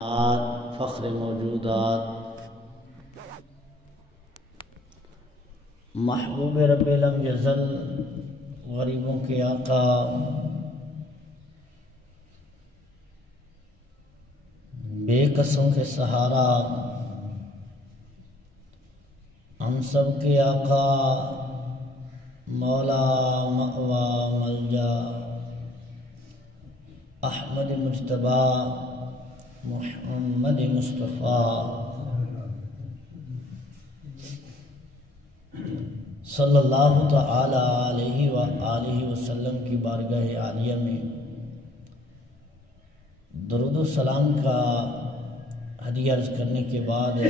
فخر موجودات محبوب رب لم یزل غریبوں کے آقا بے کسوں کے سہارا ہم سب کے آقا مولا مأوا ملجا احمد مجتبی محمد مصطفیٰ صلی اللہ تعالی علیہ وآلہ وسلم کی بارگاہ عالیہ میں درود و سلام کا ہدیہ عرض کرنے کے بعد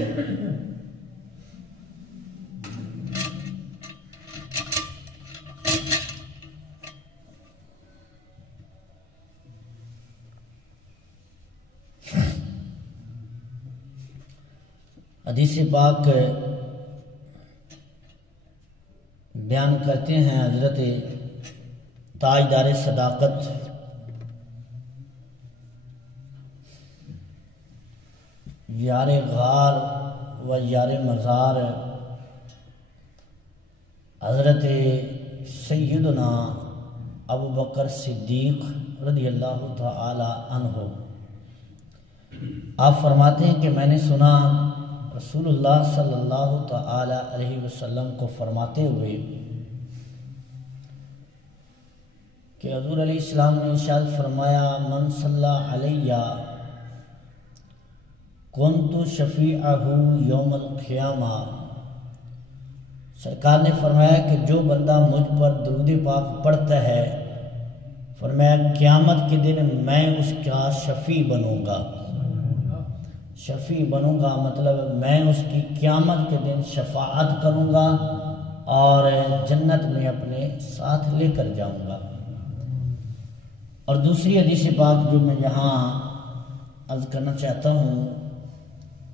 حدیث پاک بیان کرتے ہیں حضرت تاجدار صداقت یار غار و یار مزار حضرت سیدنا ابو بکر صدیق رضی اللہ تعالی عنہ آپ فرماتے ہیں کہ میں نے سنا رسول اللہ صلی اللہ تعالی علیہ وسلم کو فرماتے ہوئے کہ حضور علیہ السلام نے ارشاد فرمایا من صلی علیہ کنت شفیعہ یوم القیامہ۔ سرکار نے فرمایا کہ جو بندہ مجھ پر درود پاک پڑھتا ہے فرمایا قیامت کے دن میں اس کا شفیع بنوں گا۔ شفیع بنوں گا مطلب میں اس کی قیامت کے دن شفاعت کروں گا اور جنت میں اپنے ساتھ لے کر جاؤں گا۔ اور دوسری حدیث پاک جو میں یہاں عرض کرنا چاہتا ہوں،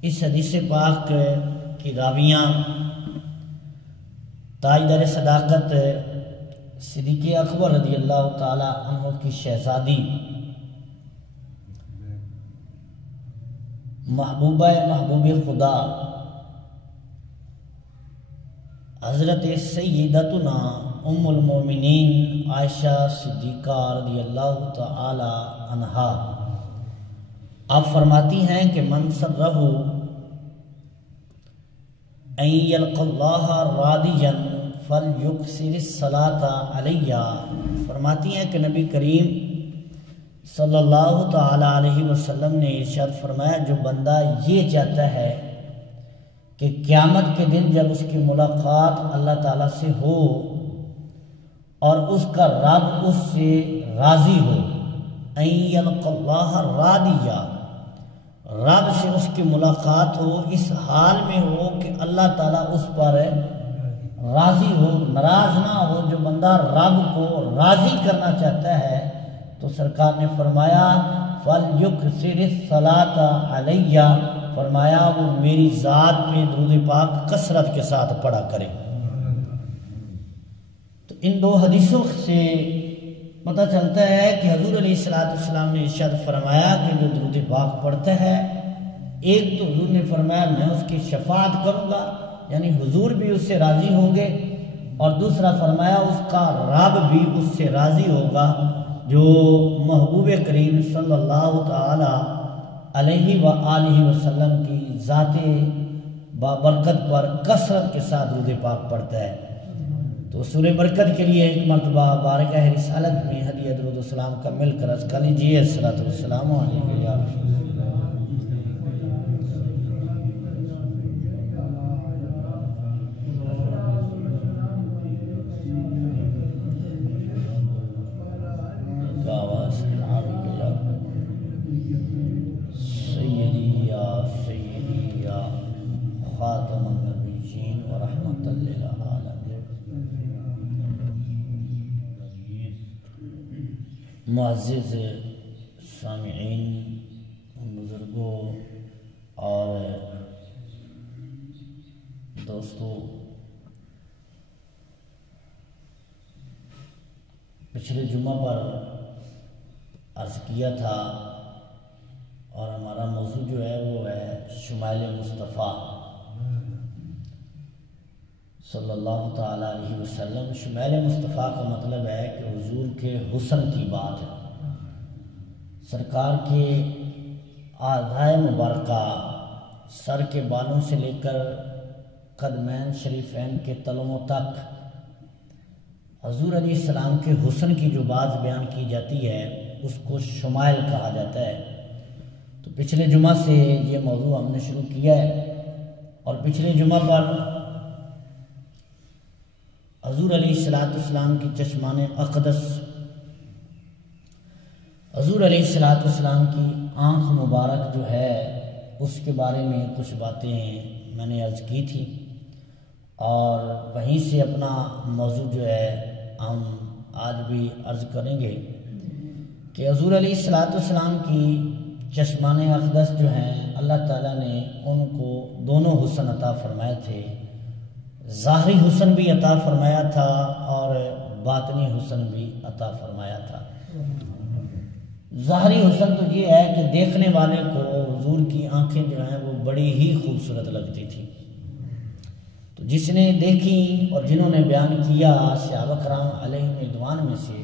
اس حدیث پاک کی راویاں تاجدار صداقت صدیق اکبر رضی اللہ تعالی عنہ کی شہزادی محبوب خدا حضرت سیدتنا ام المومنین عائشہ صدیقہ رضی اللہ تعالی عنہا آپ فرماتی ہیں کہ من سرہ ان یلقى اللہ راضیا فلیکثر الصلاۃ علیہ۔ فرماتی ہیں کہ نبی کریم صلی اللہ تعالی علیہ وسلم نے ارشاد فرمایا جو بندہ یہ چاہتا ہے کہ قیامت کے دن جب اس کی ملاقات اللہ تعالیٰ سے ہو اور اس کا رب اس سے راضی ہو، ان یلقى اللہ راضیا، رب سے اس کی ملاقات ہو اس حال میں ہو کہ اللہ تعالیٰ اس پر راضی ہو، ناراض نہ ہو۔ جو بندہ رب کو راضی کرنا چاہتا ہے تو سرکار نے فرمایا فَلْيُكْثِرِ الصَّلَاةَ عَلَيَّ، فرمایا وہ میری ذات پہ درود پاک کثرت کے ساتھ پڑھا کرے۔ تو ان دو حدیثوں سے پتہ چلتا ہے کہ حضور علیہ السلام نے ارشاد فرمایا کہ جو درود پاک پڑھتا ہے، ایک تو حضور نے فرمایا میں اس کی شفاعت کروں گا، یعنی حضور بھی اس سے راضی ہوں گے، اور دوسرا فرمایا اس کا رب بھی اس سے راضی ہوگا جو محبوب کریم صلی اللہ تعالی علیہ وآلہ وسلم کی ذات بابرکت پر کثرت کے ساتھ درود پاک پڑھتا ہے۔ تو سورہ برکت کے لیے ایک مرتبہ بارگاہ رسالت میں ہدیہ درود السلام کا مل کر عرض کر لیجیے الصلاۃ والسلام علیہ یا معزز سامعین، بزرگوں اور دوستوں، پچھلے جمعہ پر عرض کیا تھا اور ہمارا موضوع جو شمائل مصطفیٰ صلی اللہ تعالیٰ علیہ وسلم۔ شمائل مصطفیٰ کا مطلب ہے کہ حضور کے حسن کی بات ہے، سرکار کے اعضائے مبارکہ سر کے بالوں سے لے کر قدمین شریفین کے تلوؤں تک حضور علیہ السلام کے حسن کی جو بات بیان کی جاتی ہے اس کو شمائل کہا جاتا ہے۔ تو پچھلے جمعہ سے یہ موضوع ہم نے شروع کیا ہے، اور پچھلے جمعہ پر حضور علیہ السلام کی چشمان اقدس، حضور علیہ السلام کی آنکھ مبارک جو ہے اس کے بارے میں کچھ باتیں میں نے عرض کی تھی، اور وہیں سے اپنا موضوع جو ہے ہم آج بھی عرض کریں گے کہ حضور علیہ السلام کی چشمان اقدس جو ہیں اللہ تعالیٰ نے ان کو دونوں حسن عطا فرمائے تھے، ظاہری حسن بھی عطا فرمایا تھا اور باطنی حسن بھی عطا فرمایا تھا۔ ظاہری حسن تو یہ ہے کہ دیکھنے والے کو حضور کی آنکھیں جو ہیں وہ بڑی ہی خوبصورت لگتی تھی، تو جس نے دیکھی اور جنہوں نے بیان کیا صحابہ کرام علیہ رضوان میں سے،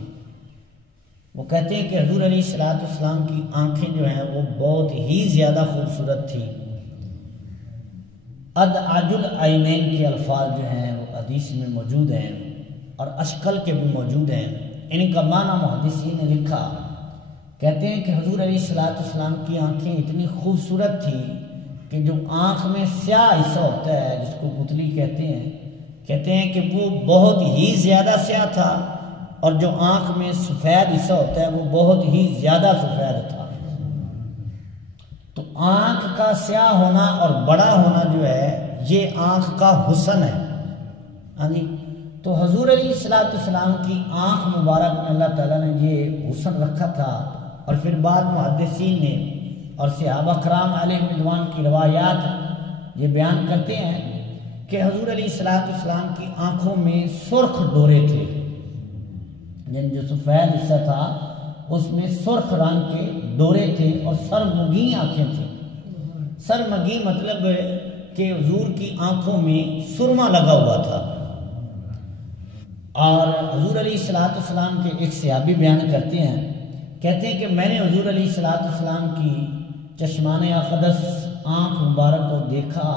وہ کہتے ہیں کہ حضور علیہ السلام کی آنکھیں جو ہیں وہ بہت ہی زیادہ خوبصورت تھی۔ ادعج العینین کے الفاظ جو ہیں وہ حدیث میں موجود ہیں، اور اشکل کے بھی موجود ہیں۔ ان کا معنی محدثین نے لکھا، کہتے ہیں کہ حضور علیہ السلام کی آنکھیں اتنی خوبصورت تھی کہ جو آنکھ میں سیاہ حصہ ہوتا ہے جس کو پتلی کہتے ہیں کہ وہ بہت ہی زیادہ سیاہ تھا، اور جو آنکھ میں سفید حصہ ہوتا ہے وہ بہت ہی زیادہ سفید تھا۔ تو آنکھ کا سیاہ ہونا اور بڑا ہونا جو ہے یہ آنکھ کا حسن ہے۔ ہاں جی، تو حضور علیہ السلام کی آنکھ مبارک میں اللہ تعالیٰ نے یہ حسن رکھا تھا، اور پھر بعد محدثین نے اور صحابہ کرام علیہ رضوان کی روایات یہ بیان کرتے ہیں کہ حضور علیہ السلام کی آنکھوں میں سرخ ڈورے تھے، یعنی جو سفید حصہ تھا اس میں سرخ رنگ کے ڈورے تھے، اور سرمگی آنکھیں تھیں۔ سرمگی مطلب کہ حضور کی آنکھوں میں سرما لگا ہوا تھا۔ اور حضور علیہ السلام کے ایک صحابی بیان کرتے ہیں، کہتے ہیں کہ میں نے حضور علیہ السلام کی چشمان اقدس آنکھ مبارک کو دیکھا،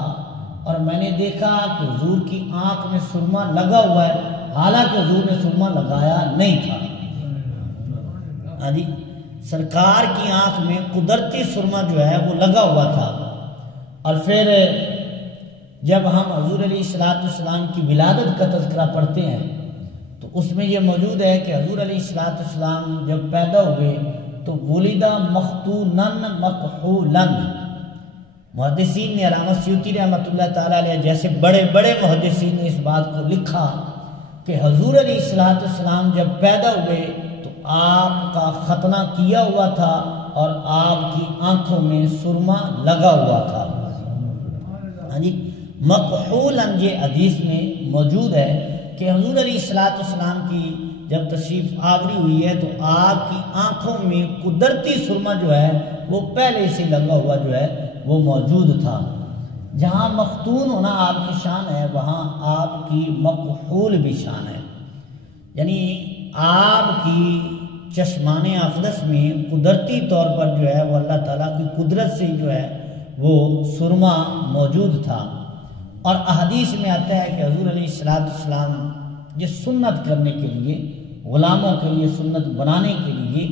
اور میں نے دیکھا کہ حضور کی آنکھ میں سرما لگا ہوا ہے، حالانکہ حضور نے سرما لگایا نہیں تھا۔ ہاں جی، سرکار کی آنکھ میں قدرتی سرما جو ہے وہ لگا ہوا تھا۔ اور پھر جب ہم حضور علیہ السلام کی ولادت کا تذکرہ پڑھتے ہیں تو اس میں یہ موجود ہے کہ حضور علیہ السلام جب پیدا ہوئے تو ولدہ مختونن مکحولن۔ محدثین نے، علامہ سیوطی رحمۃ اللہ تعالیٰ علیہ جیسے بڑے بڑے محدثین نے اس بات کو لکھا کہ حضور علیہ السلام جب پیدا ہوئے تو آپ کا ختنہ کیا ہوا تھا اور آپ کی آنکھوں میں سرما لگا ہوا تھا۔ ہاں جی، مکحولن یہ حدیث میں موجود ہے کہ حضور علیہ السلام کی جب تشریف آوری ہوئی ہے تو آپ کی آنکھوں میں قدرتی سرما جو ہے وہ پہلے سے لگا ہوا جو ہے وہ موجود تھا۔ جہاں مختون ہونا آپ کی شان ہے وہاں آپ کی مکحول بھی شان ہے، یعنی آپ کی چشمان اقدس میں قدرتی طور پر جو ہے وہ اللہ تعالیٰ کی قدرت سے جو ہے وہ سرما موجود تھا۔ اور احادیث میں آتا ہے کہ حضور علیہ السلام یہ سنت کرنے کے لیے، غلاموں کے لیے سنت بنانے کے لیے،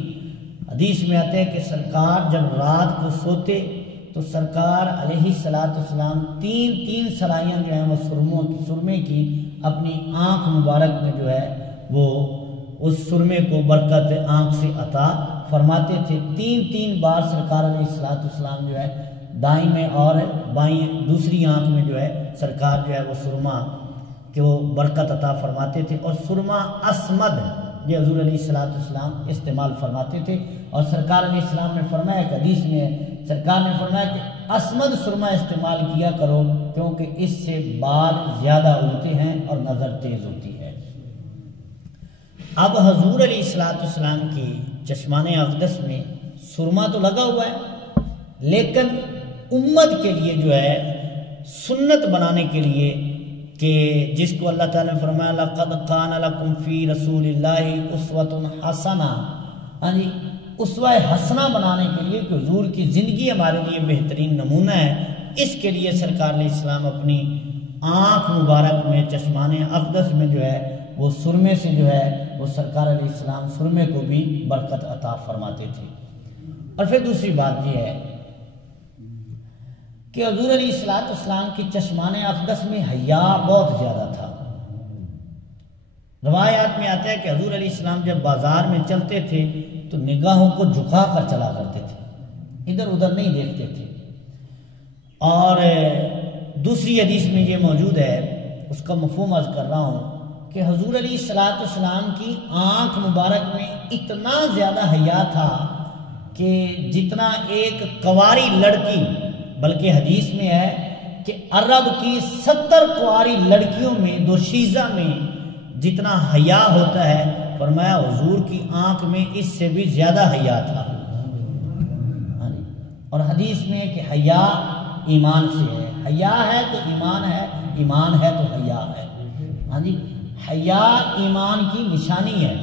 حدیث میں آتا ہے کہ سرکار جب رات کو سوتے تو سرکار علیہ السلام تین سرائیاں جو ہیں وہ سرمے کی اپنی آنکھ مبارک میں جو ہے وہ اس سرمے کو برکت آنکھ سے عطا فرماتے تھے۔ تین بار سرکار علیہ السلام جو ہے دائیں میں اور بائیں دوسری آنکھ میں جو ہے سرکار جو ہے وہ سرما کہ وہ برکت عطا فرماتے تھے، اور سرما اسمد یہ حضور علیہ السلام استعمال فرماتے تھے۔ اور سرکار علیہ السلام نے فرمایا کہ حدیث میں سرکار نے فرمایا کہ اسمد سرما استعمال کیا کرو کیونکہ اس سے بال زیادہ اڑتے ہیں اور نظر تیز ہوتی ہے۔ اب حضور علیہ السلام کی چشمان اقدس میں سرما تو لگا ہوا ہے، لیکن امت کے لیے جو ہے سنت بنانے کے لیے، کہ جس کو اللہ تعالیٰ نے فرمایا لَقَدْ كَانَ لَكُمْ فِي رَسُولِ اللَّهِ أُسْوَةٌ حَسَنَةٌ، ہاں جی اسوہ حسنہ بنانے کے لیے کہ حضور کی زندگی ہمارے لیے بہترین نمونہ ہے، اس کے لیے سرکار علیہ السلام اپنی آنکھ مبارک میں چشمان اقدس میں جو ہے وہ سرمے سے جو ہے وہ سرکار علیہ السلام سرمے کو بھی برکت عطا فرماتے تھے۔ اور پھر دوسری بات یہ ہے کہ حضور علیہ السلام کی چشمان اقدس میں حیا بہت زیادہ تھا۔ روایات میں آتا ہے کہ حضور علیہ السلام جب بازار میں چلتے تھے تو نگاہوں کو جھکا کر چلا کرتے تھے، ادھر ادھر نہیں دیکھتے تھے۔ اور دوسری حدیث میں یہ موجود ہے، اس کا مفہوم عرض کر رہا ہوں کہ حضور علیہ السلام کی آنکھ مبارک میں اتنا زیادہ حیا تھا کہ جتنا ایک کنواری لڑکی، بلکہ حدیث میں ہے کہ عرب کی 70 کنواری لڑکیوں میں دوشیزہ میں جتنا حیا ہوتا ہے، فرمایا حضور کی آنکھ میں اس سے بھی زیادہ حیا تھا۔ اور حدیث میں کہ حیا ایمان سے ہے، حیا ہے تو ایمان ہے، ایمان ہے تو حیا ہے۔ ہاں جی، حیا ایمان کی نشانی ہے۔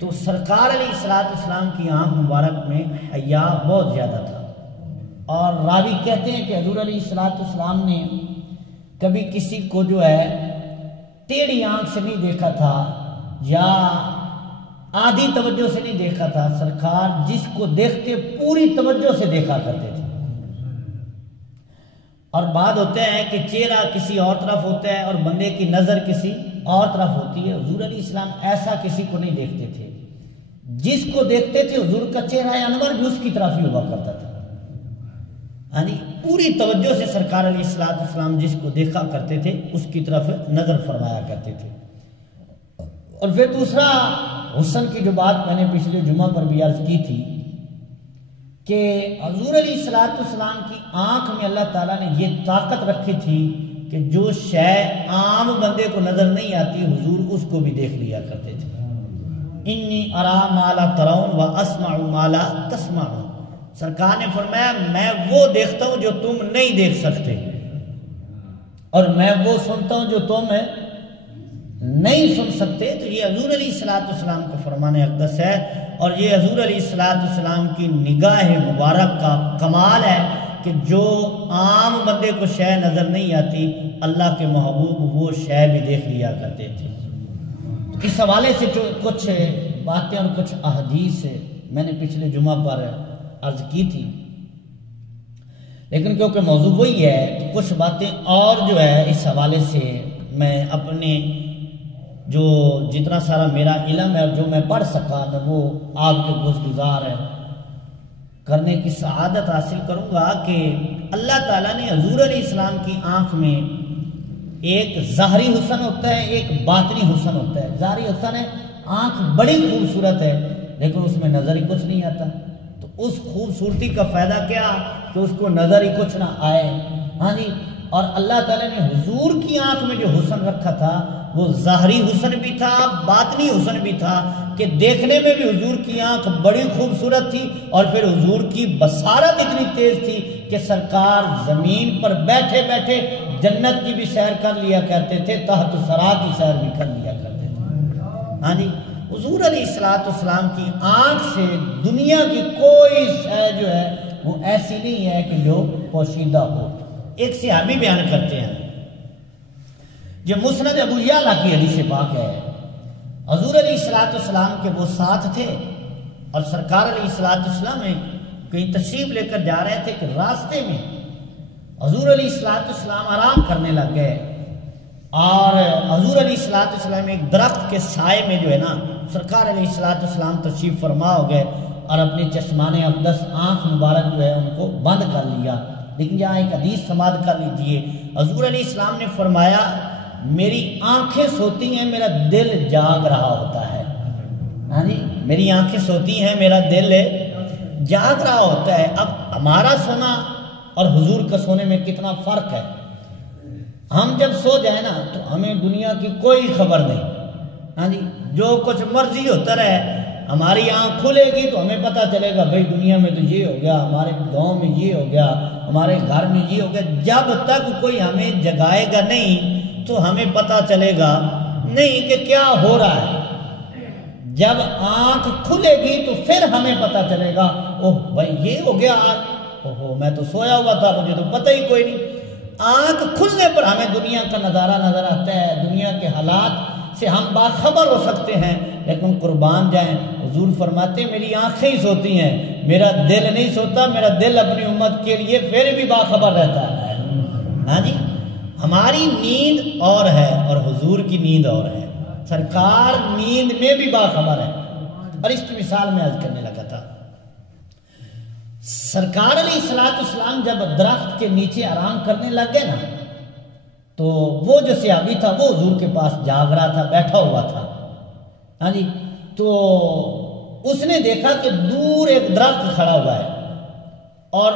تو سرکار علیہ السلام کی آنکھ مبارک میں حیا بہت زیادہ تھا۔ اور راوی کہتے ہیں کہ حضور علیہ السلام نے کبھی کسی کو جو ہے ٹیڑھی آنکھ سے نہیں دیکھا تھا یا آدھی توجہ سے نہیں دیکھا تھا، سرکار جس کو دیکھتے پوری توجہ سے دیکھا کرتے تھے۔ اور بات ہوتا ہے کہ چہرہ کسی اور طرف ہوتا ہے اور بندے کی نظر کسی اور طرف ہوتی ہے، حضور علیہ السلام ایسا کسی کو نہیں دیکھتے تھے، جس کو دیکھتے تھے حضور کا چہرہ انور بھی اس کی طرف ہی ہوا کرتا تھا۔ یعنی پوری توجہ سے سرکار علیہ السلام جس کو دیکھا کرتے تھے اس کی طرف نظر فرمایا کرتے تھے۔ اور پھر دوسرا حسن کی جو بات میں نے پچھلے جمعہ پر بھی عرض کی تھی کہ حضور علیہ السلام کی آنکھ میں اللہ تعالیٰ نے یہ طاقت رکھی تھی کہ جو شے عام بندے کو نظر نہیں آتی حضور اس کو بھی دیکھ لیا کرتے تھے۔ انی ارا ما لا ترون و اسمع ما لا تسمعون، سرکار نے فرمایا میں وہ دیکھتا ہوں جو تم نہیں دیکھ سکتے، اور میں وہ سنتا ہوں جو تم نہیں سن سکتے۔ تو یہ حضور علیہ السلام کا فرمان اقدس ہے، اور یہ حضور علیہ السلام کی نگاہ مبارک کا کمال ہے کہ جو عام بندے کو شے نظر نہیں آتی اللہ کے محبوب وہ شے بھی دیکھ لیا کرتے تھے۔ اس حوالے سے جو کچھ باتیں اور کچھ احادیث میں نے پچھلے جمعہ پر عرض کی تھی، لیکن کیونکہ موضوع وہی ہے تو کچھ باتیں اور جو ہے اس حوالے سے میں اپنے جو جتنا سارا میرا علم ہے اور جو میں پڑھ سکا میں وہ آپ کے گزار کرنے کی سعادت حاصل کروں گا کہ اللہ تعالیٰ نے حضور علیہ السلام کی آنکھ میں ایک ظاہری حسن ہوتا ہے، ایک باطنی حسن ہوتا ہے۔ ظاہری حسن ہے، آنکھ بڑی خوبصورت ہے لیکن اس میں نظر ہی کچھ نہیں آتا، تو اس خوبصورتی کا فائدہ کیا کہ اس کو نظر ہی کچھ نہ آئے۔ ہاں جی، اور اللہ تعالیٰ نے حضور کی آنکھ میں جو حسن رکھا تھا وہ ظاہری حسن بھی تھا، باطنی حسن بھی تھا، کہ دیکھنے میں بھی حضور کی آنکھ بڑی خوبصورت تھی، اور پھر حضور کی بصارت اتنی تیز تھی کہ سرکار زمین پر بیٹھے بیٹھے جنت کی بھی سیر کر لیا کرتے تھے، تحت ثری کی سیر بھی کر لیا کرتے تھے۔ ہاں جی، حضور علیہ السلام کی آنکھ سے دنیا کی کوئی شے جو ہے وہ ایسی نہیں ہے کہ جو پوشیدہ ہو۔ ایک صحابی بیان کرتے ہیں جو مسند ابو یعلا کی حدیث پاک ہے، حضور علیہ السلام کے وہ ساتھ تھے اور سرکار علیہ السلام کہیں تشریف لے کر جا رہے تھے کہ راستے میں حضور علیہ السلام آرام کرنے لگ گئے، اور حضور علیہ السلام ایک درخت کے سائے میں جو ہے نا سرکار علیہ السلام تشریف فرما ہو گئے اور اپنے چشمان اقدس آنکھ مبارک جو ہے ان کو بند کر لیا۔ لیکن یہاں ایک حدیث سماعت کر لیجئے، حضور علیہ السلام نے فرمایا میری آنکھیں سوتی ہیں میرا دل جاگ رہا ہوتا ہے۔ ہاں جی، میری آنکھیں سوتی ہیں میرا دل جاگ رہا ہوتا ہے۔ اب ہمارا سونا اور حضور کا سونے میں کتنا فرق ہے۔ ہم جب سو جائیں نا تو ہمیں دنیا کی کوئی خبر نہیں، ہاں جی، جو کچھ مرضی ہوتا رہے، ہماری آنکھ کھلے گی تو ہمیں پتہ چلے گا بھئی دنیا میں تو یہ ہو گیا، ہمارے گاؤں میں یہ ہو گیا، ہمارے گھر میں یہ ہو گیا۔ جب تک کوئی ہمیں جگائے گا نہیں تو ہمیں پتہ چلے گا نہیں کہ کیا ہو رہا ہے۔ جب آنکھ کھلے گی تو پھر ہمیں پتہ چلے گا اوہ بھائی یہ ہو گیا آج، اوہ میں تو سویا ہوا تھا، مجھے تو پتہ ہی کوئی نہیں۔ آنکھ کھلنے پر ہمیں دنیا کا نظارہ نظر آتا ہے، دنیا کے حالات سے ہم باخبر ہو سکتے ہیں، لیکن قربان جائیں حضور فرماتے ہیں میری آنکھیں ہی سوتی ہیں، میرا دل نہیں سوتا، میرا دل اپنی امت کے لیے پھر بھی باخبر رہتا ہے۔ ہاں جی، ہماری نیند اور ہے اور حضور کی نیند اور ہے۔ سرکار نیند میں بھی باخبر ہے، اور اس کی مثال میں عرض کرنے لگا تھا۔ سرکار علیہ السلام جب درخت کے نیچے آرام کرنے لگ گئے نا تو وہ جو صحابی تھا وہ حضور کے پاس جاگ رہا تھا، بیٹھا ہوا تھا۔ ہاں جی، تو اس نے دیکھا کہ دور ایک درخت کھڑا ہوا ہے، اور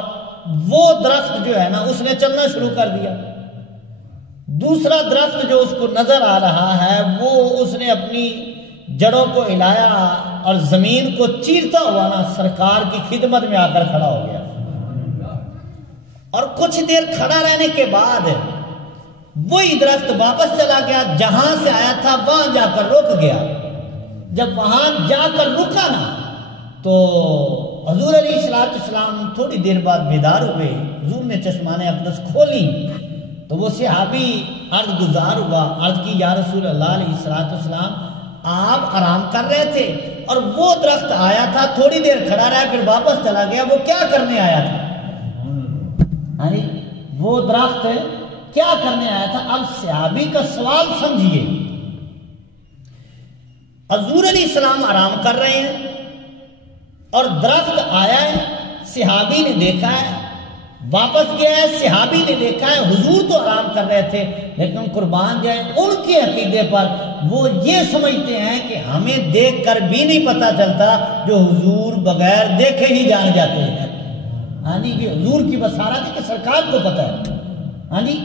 وہ درخت جو ہے نا اس نے چلنا شروع کر دیا۔ دوسرا درخت جو اس کو نظر آ رہا ہے وہ اس نے اپنی جڑوں کو ہلایا اور زمین کو چیرتا ہوا نا سرکار کی خدمت میں آ کر کھڑا ہو گیا، اور کچھ دیر کھڑا رہنے کے بعد وہی درخت واپس چلا گیا، جہاں سے آیا تھا وہاں جا کر رک گیا۔ جب وہاں جا کر رکا نا تو حضور علیہ السلام تھوڑی دیر بعد بیدار ہوئے، حضور نے چشمان اقدس کھولی تو وہ صحابی عرض گزار ہوا، عرض کی یا رسول اللہ علیہ السلام آپ آرام کر رہے تھے اور وہ درخت آیا تھا، تھوڑی دیر کھڑا رہا پھر واپس چلا گیا، وہ کیا کرنے آیا تھا؟ وہ درخت کیا کرنے آیا تھا؟ اب صحابی کا سوال سمجھیے، حضور علیہ السلام آرام کر رہے ہیں اور درخت آیا ہے، صحابی نے دیکھا ہے، واپس گیا ہے، صحابی نے دیکھا ہے، حضور تو آرام کر رہے تھے، لیکن قربان جائے ان کے عقیدے پر وہ یہ سمجھتے ہیں کہ ہمیں دیکھ کر بھی نہیں پتا چلتا جو حضور بغیر دیکھے ہی جان جاتے ہیں۔ ہاں جی، یہ حضور کی بصارت ہے کہ سرکار کو پتا ہے۔ ہاں جی،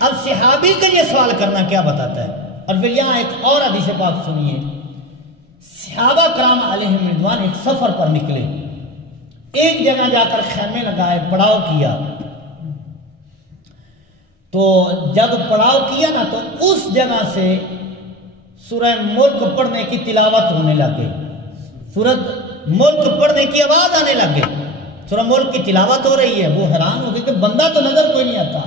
اب صحابی کا یہ سوال کرنا کیا بتاتا ہے؟ اور پھر یہاں ایک اور حدیث پاک سنیے، صحابہ کرام علیہم رضوان ایک سفر پر نکلے، ایک جگہ جا کر خیمے لگائے، پڑاؤ کیا، تو جب پڑاؤ کیا نا تو اس جگہ سے سورہ ملک پڑھنے کی تلاوت ہونے لگ گئی، سورہ ملک پڑھنے کی آواز آنے لگ گئی، سورہ ملک کی تلاوت ہو رہی ہے۔ وہ حیران ہو گئے کہ بندہ تو نظر کوئی نہیں آتا،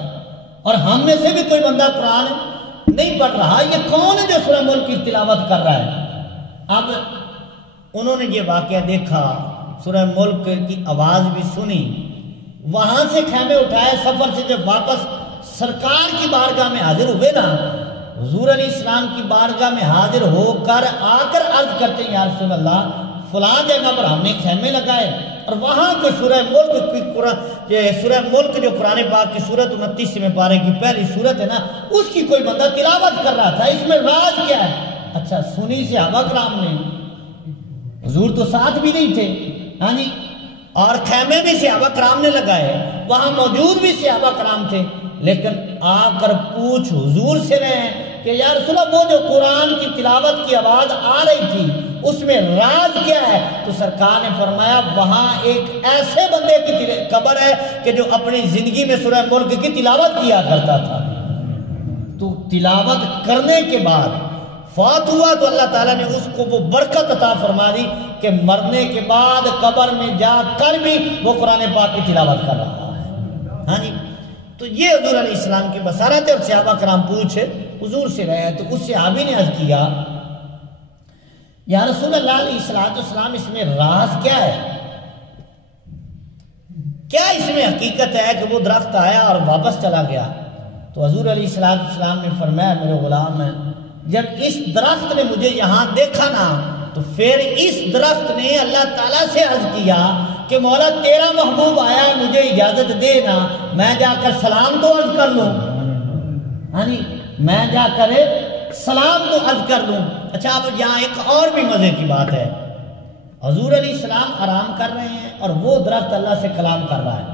اور ہم میں سے بھی کوئی بندہ قرآن نہیں پڑھ رہا، یہ کون ہے جو سورہ ملک کی تلاوت کر رہا ہے؟ اب انہوں نے یہ واقعہ دیکھا، سورہ ملک کی آواز بھی سنی، وہاں سے خیمے اٹھائے، سفر سے جب واپس سرکار کی بارگاہ میں حاضر ہوئے نا، حضور علیہ السلام کی بارگاہ میں حاضر ہو کر آ کر عرض کرتے ہیں یا رسول اللہ فلاں جگہ پر ہم نے خیمے لگائے اور وہاں کوئی سورہ ملک جو قرآن پاک کی سورت 29 پارے کی پہلی سورت ہے نا اس کی کوئی بندہ تلاوت کر رہا تھا، اس میں راز کیا ہے؟ اچھا سنی صحابہ کرام نے، حضور تو ساتھ بھی نہیں تھے، ہاں جی، اور خیمے بھی صحابہ کرام نے لگائے، وہاں موجود بھی صحابہ کرام تھے، لیکن آ کر پوچھ حضور سے رہے ہیں کہ یا رسول اللہ وہ جو قرآن کی تلاوت کی آواز آ رہی تھی اس میں راز کیا ہے؟ تو سرکار نے فرمایا وہاں ایک ایسے بندے کی قبر ہے کہ جو اپنی زندگی میں سورہ ملک کی تلاوت کیا کرتا تھا۔ تو تلاوت کرنے کے بعد فوت ہوا تو اللہ تعالیٰ نے اس کو وہ برکت عطا فرما دی کہ مرنے کے بعد قبر میں جا کر بھی وہ قرآن پاک کی تلاوت کر رہا ہے۔ ہاں جی، تو یہ حضور علیہ السلام کی بصارت ہے، اور صحابہ کرام پوچھے حضور سے رہے، تو اس صحابی نے عرض کیا یا رسول اللہ علیہ السلام اس میں راز کیا ہے؟ کیا اس میں حقیقت ہے کہ وہ درخت آیا اور واپس چلا گیا؟ تو حضور علیہ السلام نے فرمایا میرے غلام ہے، جب اس درخت نے مجھے یہاں دیکھا نا تو پھر اس درخت نے اللہ تعالیٰ سے عرض کیا کہ مولا تیرا محبوب آیا، مجھے اجازت دے نا میں جا کر سلام تو عرض کر لوں۔ ہاں جی، میں جا کر سلام تو عرض کر لوں۔ اچھا اب یہاں ایک اور بھی مزے کی بات ہے، حضور علیہ السلام آرام کر رہے ہیں اور وہ درخت اللہ سے کلام کر رہا ہے،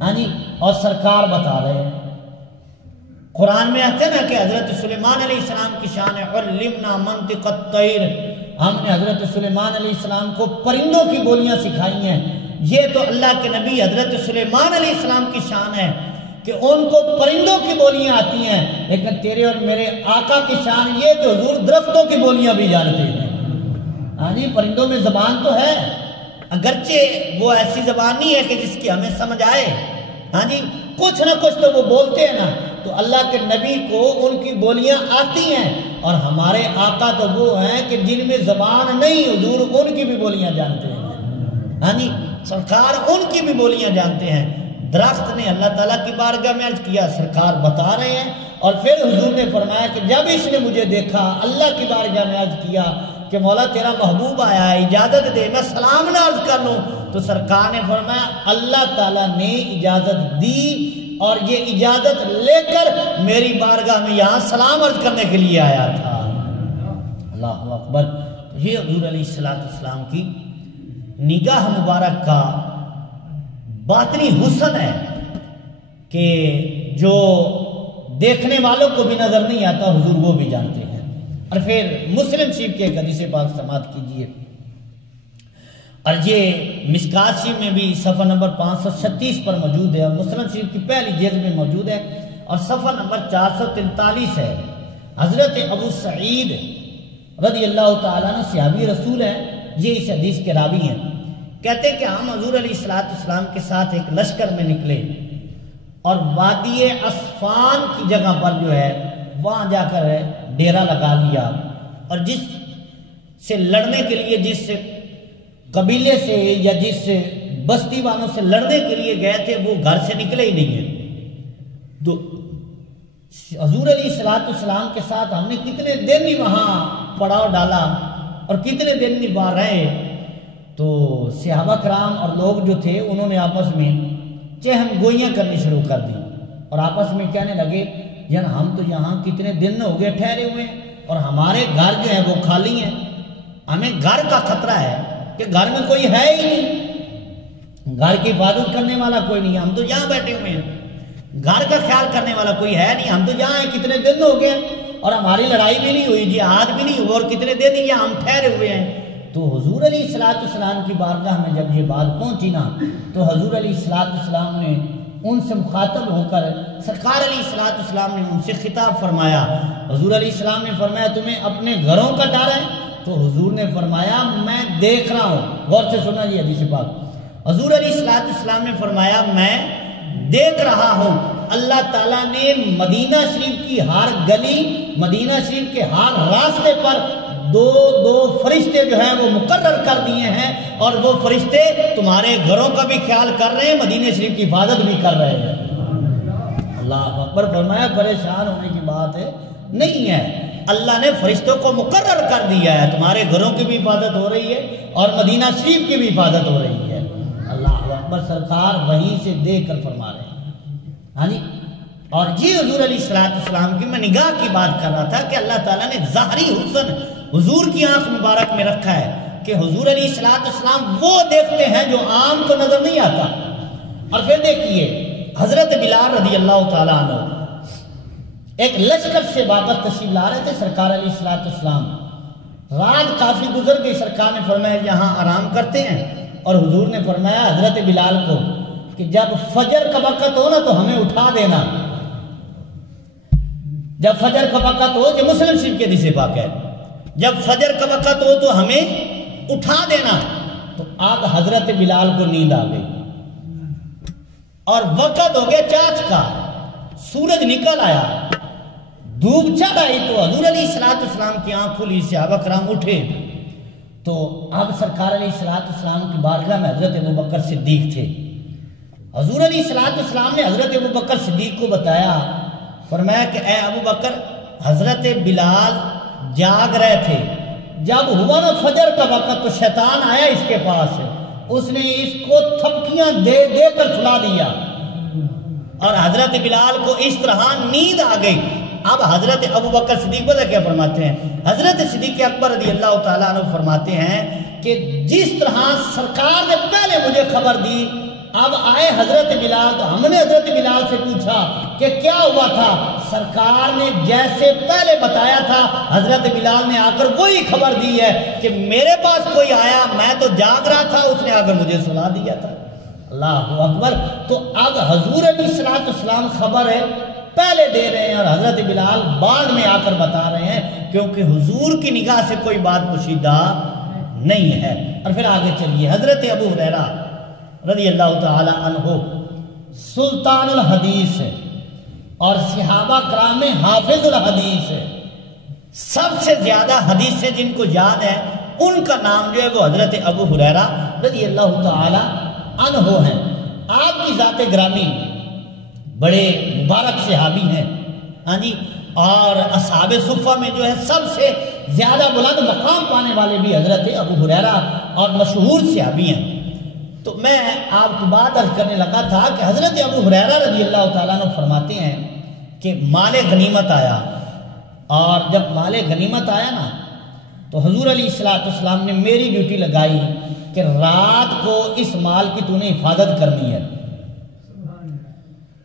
ہاں جی، اور سرکار بتا رہے ہیں، قرآن میں آتے نا کہ حضرت سلیمان علیہ السلام کی شان ہے علمنا منطق الطیر، ہم نے حضرت سلیمان علیہ السلام کو پرندوں کی بولیاں سکھائی ہیں۔ یہ تو اللہ کے نبی حضرت سلیمان علیہ السلام کی شان ہے کہ ان کو پرندوں کی بولیاں آتی ہیں، لیکن تیرے اور میرے آقا کی شان یہ کہ حضور درختوں کی بولیاں بھی جانتے ہیں۔ ہاں جی، پرندوں میں زبان تو ہے، اگرچہ وہ ایسی زبان نہیں ہے کہ جس کی ہمیں سمجھ آئے، ہاں جی، کچھ نہ کچھ تو وہ بولتے ہیں نا، تو اللہ کے نبی کو ان کی بولیاں آتی ہیں، اور ہمارے آقا تو وہ ہیں کہ جن میں زبان نہیں، حضور ان کی بھی بولیاں جانتے ہیں۔ ہاں جی، سرکار ان کی بھی بولیاں جانتے ہیں۔ درخت نے اللہ تعالیٰ کی بارگاہ میں عرض کیا، سرکار بتا رہے ہیں، اور پھر حضور نے فرمایا کہ جب اس نے مجھے دیکھا، اللہ کی بارگاہ میں عرض کیا کہ مولا تیرا محبوب آیا ہے، اجازت دے میں سلام نہ عرض کر لوں، تو سرکار نے فرمایا اللہ تعالیٰ نے اجازت دی، اور یہ اجازت لے کر میری بارگاہ میں یہاں سلام عرض کرنے کے لیے آیا تھا۔ اللہ اکبر۔ یہ حضور علیہ السلام کی نگاہ مبارک کا باطنی حسن ہے کہ جو دیکھنے والوں کو بھی نظر نہیں آتا، حضور وہ بھی جانتے ہیں۔ اور پھر مسلم شریف کے ایک حدیث پاک سماعت کیجئے، اور یہ مشکات شریف میں بھی صفحہ نمبر 536 پر موجود ہے، اور مسلم شریف کی پہلی جلد میں موجود ہے، اور صفحہ نمبر 443 ہے۔ حضرت ابو سعید رضی اللہ تعالیٰ عنہ صحابی رسول ہیں، یہ اس حدیث کے راوی ہیں۔ کہتے کہ ہم حضور علیہ السلام کے ساتھ ایک لشکر میں نکلے، اور وادی اسفان کی جگہ پر جو ہے وہاں جا کر ڈیرا لگا لیا، اور جس سے لڑنے کے لیے، جس قبیلے سے یا جس بستی والوں سے لڑنے کے لیے گئے تھے، وہ گھر سے نکلے ہی نہیں ہیں۔ تو حضور علیہ السلام کے ساتھ ہم نے کتنے دن ہی وہاں پڑاؤ ڈالا، اور کتنے دن ہی وہاں رہے، تو صحابہ کرام اور لوگ جو تھے انہوں نے آپس میں چہم گوئیاں کرنی شروع کر دی، اور آپس میں کہنے لگے یار ہم تو یہاں کتنے دن ہو گئے ٹھہرے ہوئے، اور ہمارے گھر جو ہیں وہ خالی ہیں، ہمیں گھر کا خطرہ ہے کہ گھر میں کوئی ہے ہی نہیں، گھر کی حفاظت کرنے والا کوئی نہیں، ہم تو یہاں بیٹھے ہوئے ہیں، گھر کا خیال کرنے والا کوئی ہے نہیں، ہم تو یہاں ہیں، کتنے دن ہو گئے اور ہماری لڑائی بھی نہیں ہوئی، جہاد بھی نہیں ہوا، اور کتنے دن ہی یہاں ہم ٹھہرے ہوئے ہیں۔ تو حضور علیہ السلام کی بارگاہ میں جب یہ بات پہنچی نا، تو حضور علیہ السلام نے ان سے مخاطب ہو کر سرکار علیہ السلام نے ان سے خطاب فرمایا۔ حضور علیہ السلام نے فرمایا تمہیں اپنے گھروں کا ڈر ہے؟ تو حضور نے فرمایا میں دیکھ رہا ہوں، غور سے سنا جی حدیث پاک۔ حضور علیہ السلام نے فرمایا میں دیکھ رہا ہوں، اللہ تعالیٰ نے مدینہ شریف کی ہر گلی، مدینہ شریف کے ہر راستے پر دو فرشتے جو ہیں وہ مقرر کر دیے ہیں، اور وہ فرشتے تمہارے گھروں کا بھی خیال کر رہے ہیں، مدینہ شریف کی حفاظت بھی کر رہے ہیں۔ اللہ اکبر۔ فرمایا پریشان ہونے کی بات ہے نہیں ہے، اللہ نے فرشتوں کو مقرر کر دیا ہے، تمہارے گھروں کی بھی حفاظت ہو رہی ہے اور مدینہ شریف کی بھی حفاظت ہو رہی ہے۔ اللہ اکبر۔ سرکار وہیں سے دیکھ کر فرما رہے ہیں۔ ہاں جی، اور یہ حضور علیہ السلام کی میں نگاہ کی بات کر رہا تھا کہ اللہ تعالیٰ نے ظاہری حسن حضور کی آنکھ مبارک میں رکھا ہے کہ حضور علیہ السلام وہ دیکھتے ہیں جو عام کو نظر نہیں آتا۔ اور پھر دیکھیے حضرت بلال رضی اللہ تعالیٰ عنہ ایک لشکر سے واپس تشریف لا رہے تھے، سرکار علیہ السلام رات کافی گزر گئی، سرکار نے فرمایا یہاں آرام کرتے ہیں، اور حضور نے فرمایا حضرت بلال کو کہ جب فجر کا وقت ہو نا تو ہمیں اٹھا دینا، جب فجر کا وقت ہو، یہ مسلم شریف کے حدیث پاک ہے، جب فجر کا وقت ہو تو ہمیں اٹھا دینا۔ تو اب حضرت بلال کو نیند آ گئی، اور وقت ہو گیا چاچ کا، سورج نکل آیا، دھوپ چڑھ آئی، تو حضور علیہ السلام کی آنکھ کھلی، صحابہ کرام اٹھے، تو اب سرکار علیہ السلام کی بارگاہ میں حضرت ابوبکر صدیق تھے۔ حضور علیہ السلام نے حضرت ابوبکر صدیق کو بتایا، فرمایا کہ اے ابوبکر حضرت بلال جاگ رہے تھے، جب ہوا نا فجر کا وقت تو شیطان آیا اس کے پاس، اس نے اس کو تھپکیاں دے دے کر سلا دیا، اور حضرت بلال کو اس طرح نیند آ گئی۔ اب حضرت ابوبکر صدیق پتہ کیا فرماتے ہیں؟ حضرت صدیق اکبر رضی اللہ تعالیٰ عنہ فرماتے ہیں کہ جس طرح سرکار نے پہلے مجھے خبر دی اب آئے حضرت بلال، تو ہم نے حضرت بلال سے پوچھا کہ کیا ہوا تھا؟ سرکار نے جیسے پہلے بتایا تھا حضرت بلال نے آ کر وہی خبر دی ہے کہ میرے پاس کوئی آیا، میں تو جاگ رہا تھا، اس نے آ کر مجھے سلا دیا تھا۔ اللہ اکبر۔ تو اب حضور علیہ السلام خبر ہے پہلے دے رہے ہیں اور حضرت بلال بعد میں آ کر بتا رہے ہیں، کیونکہ حضور کی نگاہ سے کوئی بات پوشیدہ نہیں ہے۔ اور پھر آگے چلیے، حضرت ابو ہریرہ رضی اللہ تعالی عنہ سلطان الحدیث ہے اور صحابہ کرام میں حافظ الحدیث ہے۔ سب سے زیادہ حدیثیں جن کو یاد ہے ان کا نام جو ہے وہ حضرت ابو ہریرہ رضی اللہ تعالی عنہ ہیں۔ آپ کی ذات گرامی بڑے مبارک صحابی ہیں، ہاں جی، اور اصحاب صفہ میں جو ہے سب سے زیادہ بلند مقام پانے والے بھی حضرت ابو ہریرہ اور مشہور صحابی ہیں۔ تو میں آپ کو بات عرض کرنے لگا تھا کہ حضرت ابو ہریرہ رضی اللہ تعالیٰ عنہ فرماتے ہیں کہ مال غنیمت آیا، اور جب مال غنیمت آیا نا تو حضور علیہ السلام نے میری ڈیوٹی لگائی کہ رات کو اس مال کی تو نے حفاظت کرنی ہے۔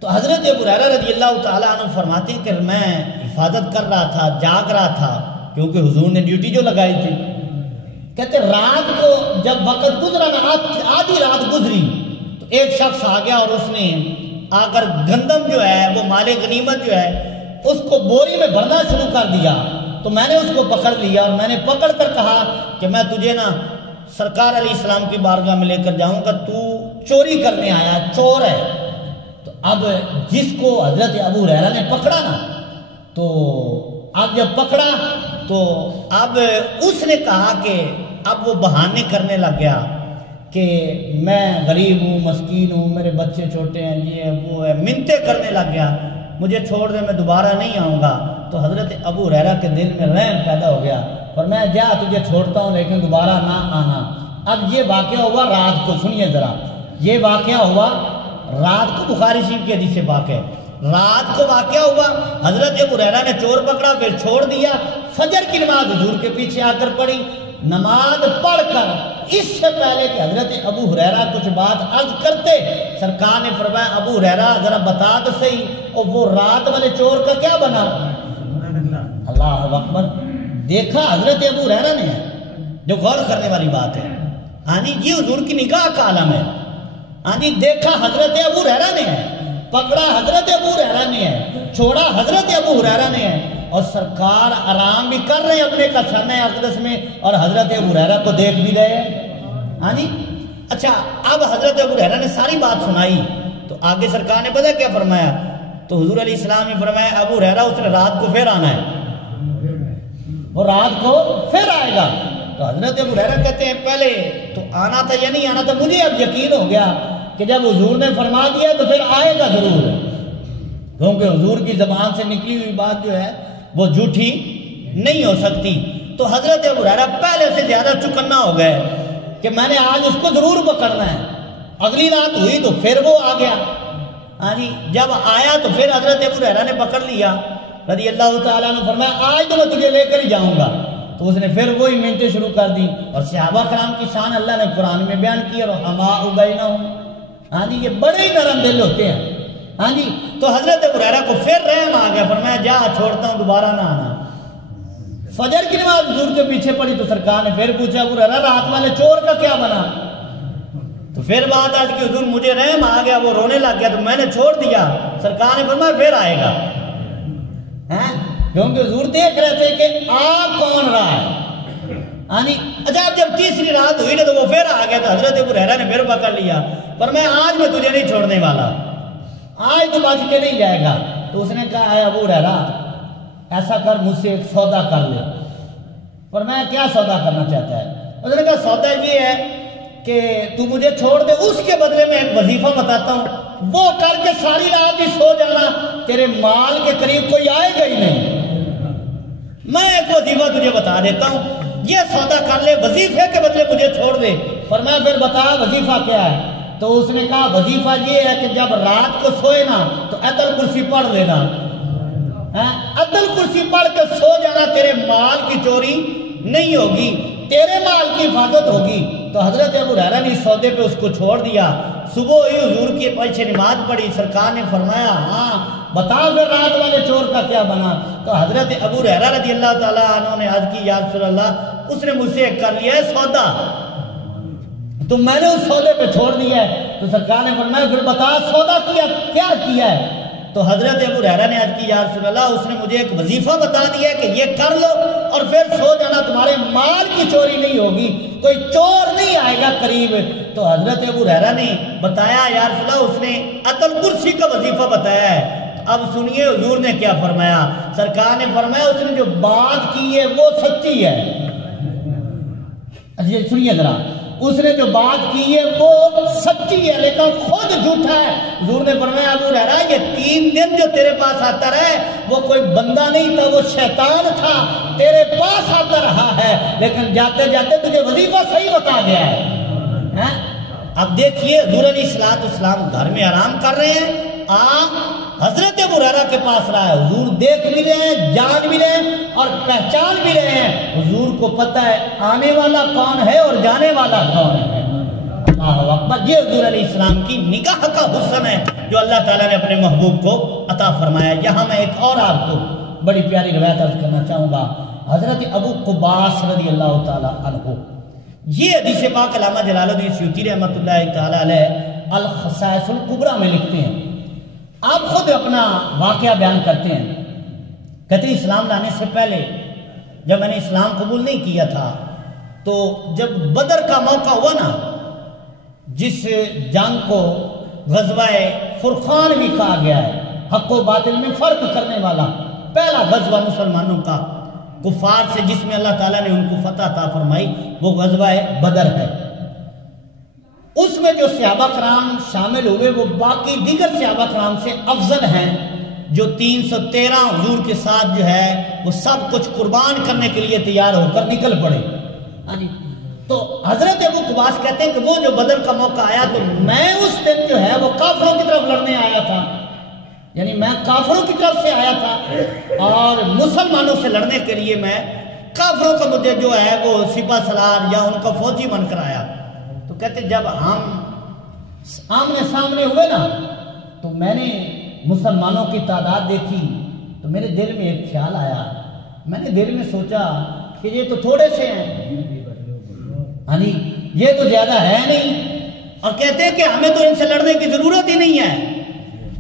تو حضرت ابو ہریرہ رضی اللہ تعالیٰ عنہ فرماتے ہیں کہ میں حفاظت کر رہا تھا، جاگ رہا تھا، کیونکہ حضور نے ڈیوٹی جو لگائی تھی۔ کہتے رات کو جب وقت گزرا نا، آدھی رات گزری، تو ایک شخص آ گیا اور اس نے آ کر گندم جو ہے وہ مال غنیمت جو ہے اس کو بوری میں بھرنا شروع کر دیا۔ تو میں نے اس کو پکڑ لیا اور میں نے پکڑ کر کہا کہ میں تجھے نا سرکار علیہ السلام کی بارگاہ میں لے کر جاؤں گا، تو چوری کرنے آیا، چور ہے۔ تو اب جس کو حضرت ابو ہریرہ نے پکڑا نا، تو اب جب پکڑا تو اب اس نے کہا کہ اب وہ بہانے کرنے لگ گیا کہ میں غریب ہوں، مسکین ہوں، میرے بچے چھوٹے ہیں، یہ وہ ہے، منتیں کرنے لگ گیا، مجھے چھوڑ دے، میں دوبارہ نہیں آؤں گا۔ تو حضرت ابو ہریرہ کے دل میں رحم پیدا ہو گیا اور میں جا تجھے چھوڑتا ہوں لیکن دوبارہ نہ آنا۔ اب یہ واقعہ ہوا رات کو، سنیے ذرا، یہ واقعہ ہوا رات کو، بخاری شریف کی حدیث سے واقع ہے، رات کو واقعہ ہوا۔ حضرت ابو ہریرہ نے چور پکڑا، پھر چھوڑ دیا۔ فجر کی نماز حضور کے پیچھے آ کر پڑھی، نماز پڑھ کر اس سے پہلے کہ حضرت ابو ہریرہ کچھ بات عرض کرتے، سرکار نے فرمایا ابو ہریرہ ذرا بتا تو صحیح، اور وہ رات والے چور کا کیا بنا؟ اللہ اکبر۔ دیکھا حضرت ابو ہریرہ نے ہے، جو غور کرنے والی بات ہے، ہاں جی، یہ حضور کی نگاہ کا عالم ہے۔ ہاں جی، دیکھا حضرت ابو ہریرہ نے ہے، پکڑا حضرت ابو ہریرہ نے ہے، چھوڑا حضرت ابو ہریرہ نے ہے، اور سرکار آرام بھی کر رہے ہیں اپنے کاشانہ اقدس میں، اور حضرت ابو ہریرہ کو دیکھ بھی رہے ہیں۔ ہاں جی، اچھا، اب حضرت ابو ہریرہ نے ساری بات سنائی تو آگے سرکار نے پتہ کیا فرمایا؟ تو حضور علیہ السلام نے فرمایا ابو ہریرہ اس نے رات کو پھر آنا ہے، وہ رات کو پھر آئے گا۔ تو حضرت ابو ہریرہ کہتے ہیں پہلے تو آنا تھا یا نہیں آنا تھا، مجھے اب یقین ہو گیا کہ جب حضور نے فرما دیا تو پھر آئے گا ضرور، کیونکہ حضور کی زبان سے نکلی ہوئی بات جو ہے وہ جھوٹی نہیں ہو سکتی۔ تو حضرت ابو ہریرہ پہلے سے زیادہ چکنا ہو گئے کہ میں نے آج اس کو ضرور پکڑنا ہے۔ اگلی رات ہوئی تو پھر وہ آ گیا، ہاں جی، جب آیا تو پھر حضرت ابو ہریرہ نے پکڑ لیا رضی اللہ تعالیٰ عنہ، فرمایا آج تو میں تجھے لے کر ہی جاؤں گا۔ تو اس نے پھر وہی منتیں شروع کر دی، اور صحابہ کرام کی شان اللہ نے قرآن میں بیان کی، اور حما بینہم، ہاں جی، یہ بڑے ہی نرم دل ہوتے ہیں، ہاں جی۔ تو حضرت ابو ہریرہ کو پھر رحم آ گیا، فرمایا جا چھوڑتا ہوں، دوبارہ نہ آنا۔ فجر کی نماز حضور کے پیچھے پڑی تو سرکار نے پھر پوچھا ابو ہریرہ رات والے چور کا کیا بنا؟ تو پھر بات آج کہ حضور مجھے رحم آ گیا، وہ رونے لگ گیا تو میں نے چھوڑ دیا۔ سرکار نے فرمایا پھر آئے گا، کیونکہ حضور دیکھ رہے تھے کہ آ کون رہا ہے، ہاں جی۔ اچھا، اب جب تیسری رات ہوئی نا تو وہ پھر آ گیا، تو حضرت ابو ہریرہ نے پھر پکڑ لیا، فرمایا آج میں تجھے نہیں چھوڑنے والا، آج تو بچ کے نہیں جائے گا۔ تو اس نے کہا اے ابو ہریرہ ایسا کر، مجھ سے ایک سودا کر لے۔ فرمایا کیا سودا کرنا چاہتا ہے؟ اس نے کہا سودا یہ ہے کہ تو مجھے چھوڑ دے، اس کے بدلے میں ایک وظیفہ بتاتا ہوں، وہ کر کے ساری رات ہی سو جانا، تیرے مال کے قریب کوئی آئے گا ہی نہیں۔ میں ایک وظیفہ تجھے بتا دیتا ہوں، یہ سودا کر لے، وظیفے کے بدلے مجھے چھوڑ دے۔ فرمایا پھر بتا وظیفہ کیا ہے؟ تو اس نے کہا وظیفہ یہ ہے کہ جب رات کو سوئے نا تو ایتل کرسی پڑھ لینا، ایتل کرسی پڑھ کے سو جانا، تیرے مال کی چوری نہیں ہوگی، تیرے مال کی حفاظت ہوگی۔ تو حضرت ابو ہریرہ نے اس سودے پہ اس کو چھوڑ دیا. صبح ہوئی حضور کی پیچھے نماز پڑھی, سرکار نے فرمایا ہاں بتا پھر رات والے چور کا کیا بنا. تو حضرت ابو ہریرہ رضی اللہ تعالیٰ عنہ نے عرض کی یا رسول اللہ اس نے مجھ سے کر لیا ہے سودا, تو میں نے اس سودے پہ چھوڑ دیا ہے. تو سرکار نے فرمایا پھر بتا سودا کیا کیا ہے. تو حضرت ابو ہریرہ نے عرض کی یا رسول اللہ اس نے مجھے ایک وظیفہ بتا دیا ہے کہ یہ کر لو اور پھر سو جانا, تمہارے مال کی چوری نہیں ہوگی, کوئی چور نہیں آئے گا قریب. تو حضرت ابو ہریرہ نے بتایا یا رسول اللہ اس نے آیت الکرسی کا وظیفہ بتایا ہے. اب سنیے حضور نے کیا فرمایا. سرکار نے فرمایا اس نے جو بات کی ہے وہ سچی ہے. سنیے ذرا, اس نے جو بات کی ہے وہ سچی ہے لیکن خود جھوٹا ہے. حضور نے فرمایا ابو ہریرہ یہ 3 دن جو تیرے پاس آتا رہا وہ کوئی بندہ نہیں تھا, وہ شیطان تھا, تیرے پاس آتا رہا ہے لیکن جاتے جاتے تجھے وظیفہ صحیح بتا گیا ہے. اب دیکھیے حضور علیہ الصلوۃ والسلام گھر میں آرام کر رہے ہیں, آپ حضرت ابو ہریرہ کے پاس رہا ہے. حضور دیکھ بھی رہے ہیں, جان بھی رہے ہیں اور پہچان بھی رہے ہیں. حضور کو پتہ ہے آنے والا کون ہے اور جانے والا کون ہے. اللہ اکبر. یہ حضور علیہ السلام کی نگاہ کا حسن ہے جو اللہ تعالیٰ نے اپنے محبوب کو عطا فرمایا. یہاں میں ایک اور آپ کو بڑی پیاری روایت عرض کرنا چاہوں گا. حضرت ابو قباس رضی اللہ تعالیٰ عنہ, یہ حدیث پاک علامہ جلال الدین سیوطی رحمۃ اللہ تعالیٰ علیہ الخصائص الکبریٰ میں لکھتے ہیں. آپ خود اپنا واقعہ بیان کرتے ہیں. کہتے ہیں اسلام لانے سے پہلے جب میں نے اسلام قبول نہیں کیا تھا تو جب بدر کا موقع ہوا نا, جس جنگ کو غزوہ فرقان بھی کہا گیا ہے, حق و باطل میں فرق کرنے والا پہلا غزوہ مسلمانوں کا کفار سے جس میں اللہ تعالیٰ نے ان کو فتح عطا فرمائی, وہ غزوہ بدر ہے. اس میں جو صحابہ کرام شامل ہوئے وہ باقی دیگر صحابہ کرام سے افضل ہیں, جو 313 حضور کے ساتھ جو ہے وہ سب کچھ قربان کرنے کے لیے تیار ہو کر نکل پڑے. تو حضرت ابو قباس کہتے ہیں کہ وہ جو بدر کا موقع آیا تو میں اس دن جو ہے وہ کافروں کی طرف لڑنے آیا تھا, یعنی میں کافروں کی طرف سے آیا تھا اور مسلمانوں سے لڑنے کے لیے میں کافروں کا مجھے جو ہے وہ سپہ سالار یا ان کا فوجی بن کر آیا. تو کہتے جب ہم آمنے سامنے ہوئے نا تو میں نے مسلمانوں کی تعداد دیکھی تو میرے دل میں ایک خیال آیا. میں نے دل میں سوچا کہ یہ تو تھوڑے سے ہیں, یہ تو زیادہ ہے نہیں, اور کہتے ہیں کہ ہمیں تو ان سے لڑنے کی ضرورت ہی نہیں ہے,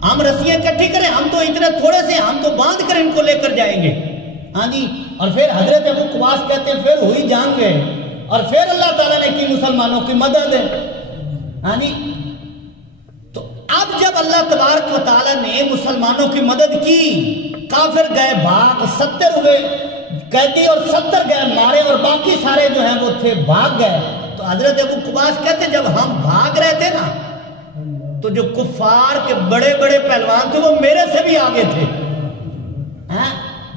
ہم رسیاں اکٹھی کریں, ہم تو اتنے تھوڑے سے, ہم تو باندھ کر ان کو لے کر جائیں گے. اور پھر حضرت ابو قباس کہتے ہیں پھر ہوئی جنگ ہے اور پھر اللہ تعالیٰ نے کی مسلمانوں کی مدد ہے. تو اب جب اللہ تبارک و تعالیٰ نے مسلمانوں کی مدد کی, کافر گئے بھاگ, 70 ہوئے قیدی اور 70 گئے مارے اور باقی سارے جو ہیں وہ تھے بھاگ گئے. تو حضرت ابو قباس کہتے جب ہم بھاگ رہے تھے نا تو جو کفار کے بڑے بڑے پہلوان تھے وہ میرے سے بھی آگے تھے,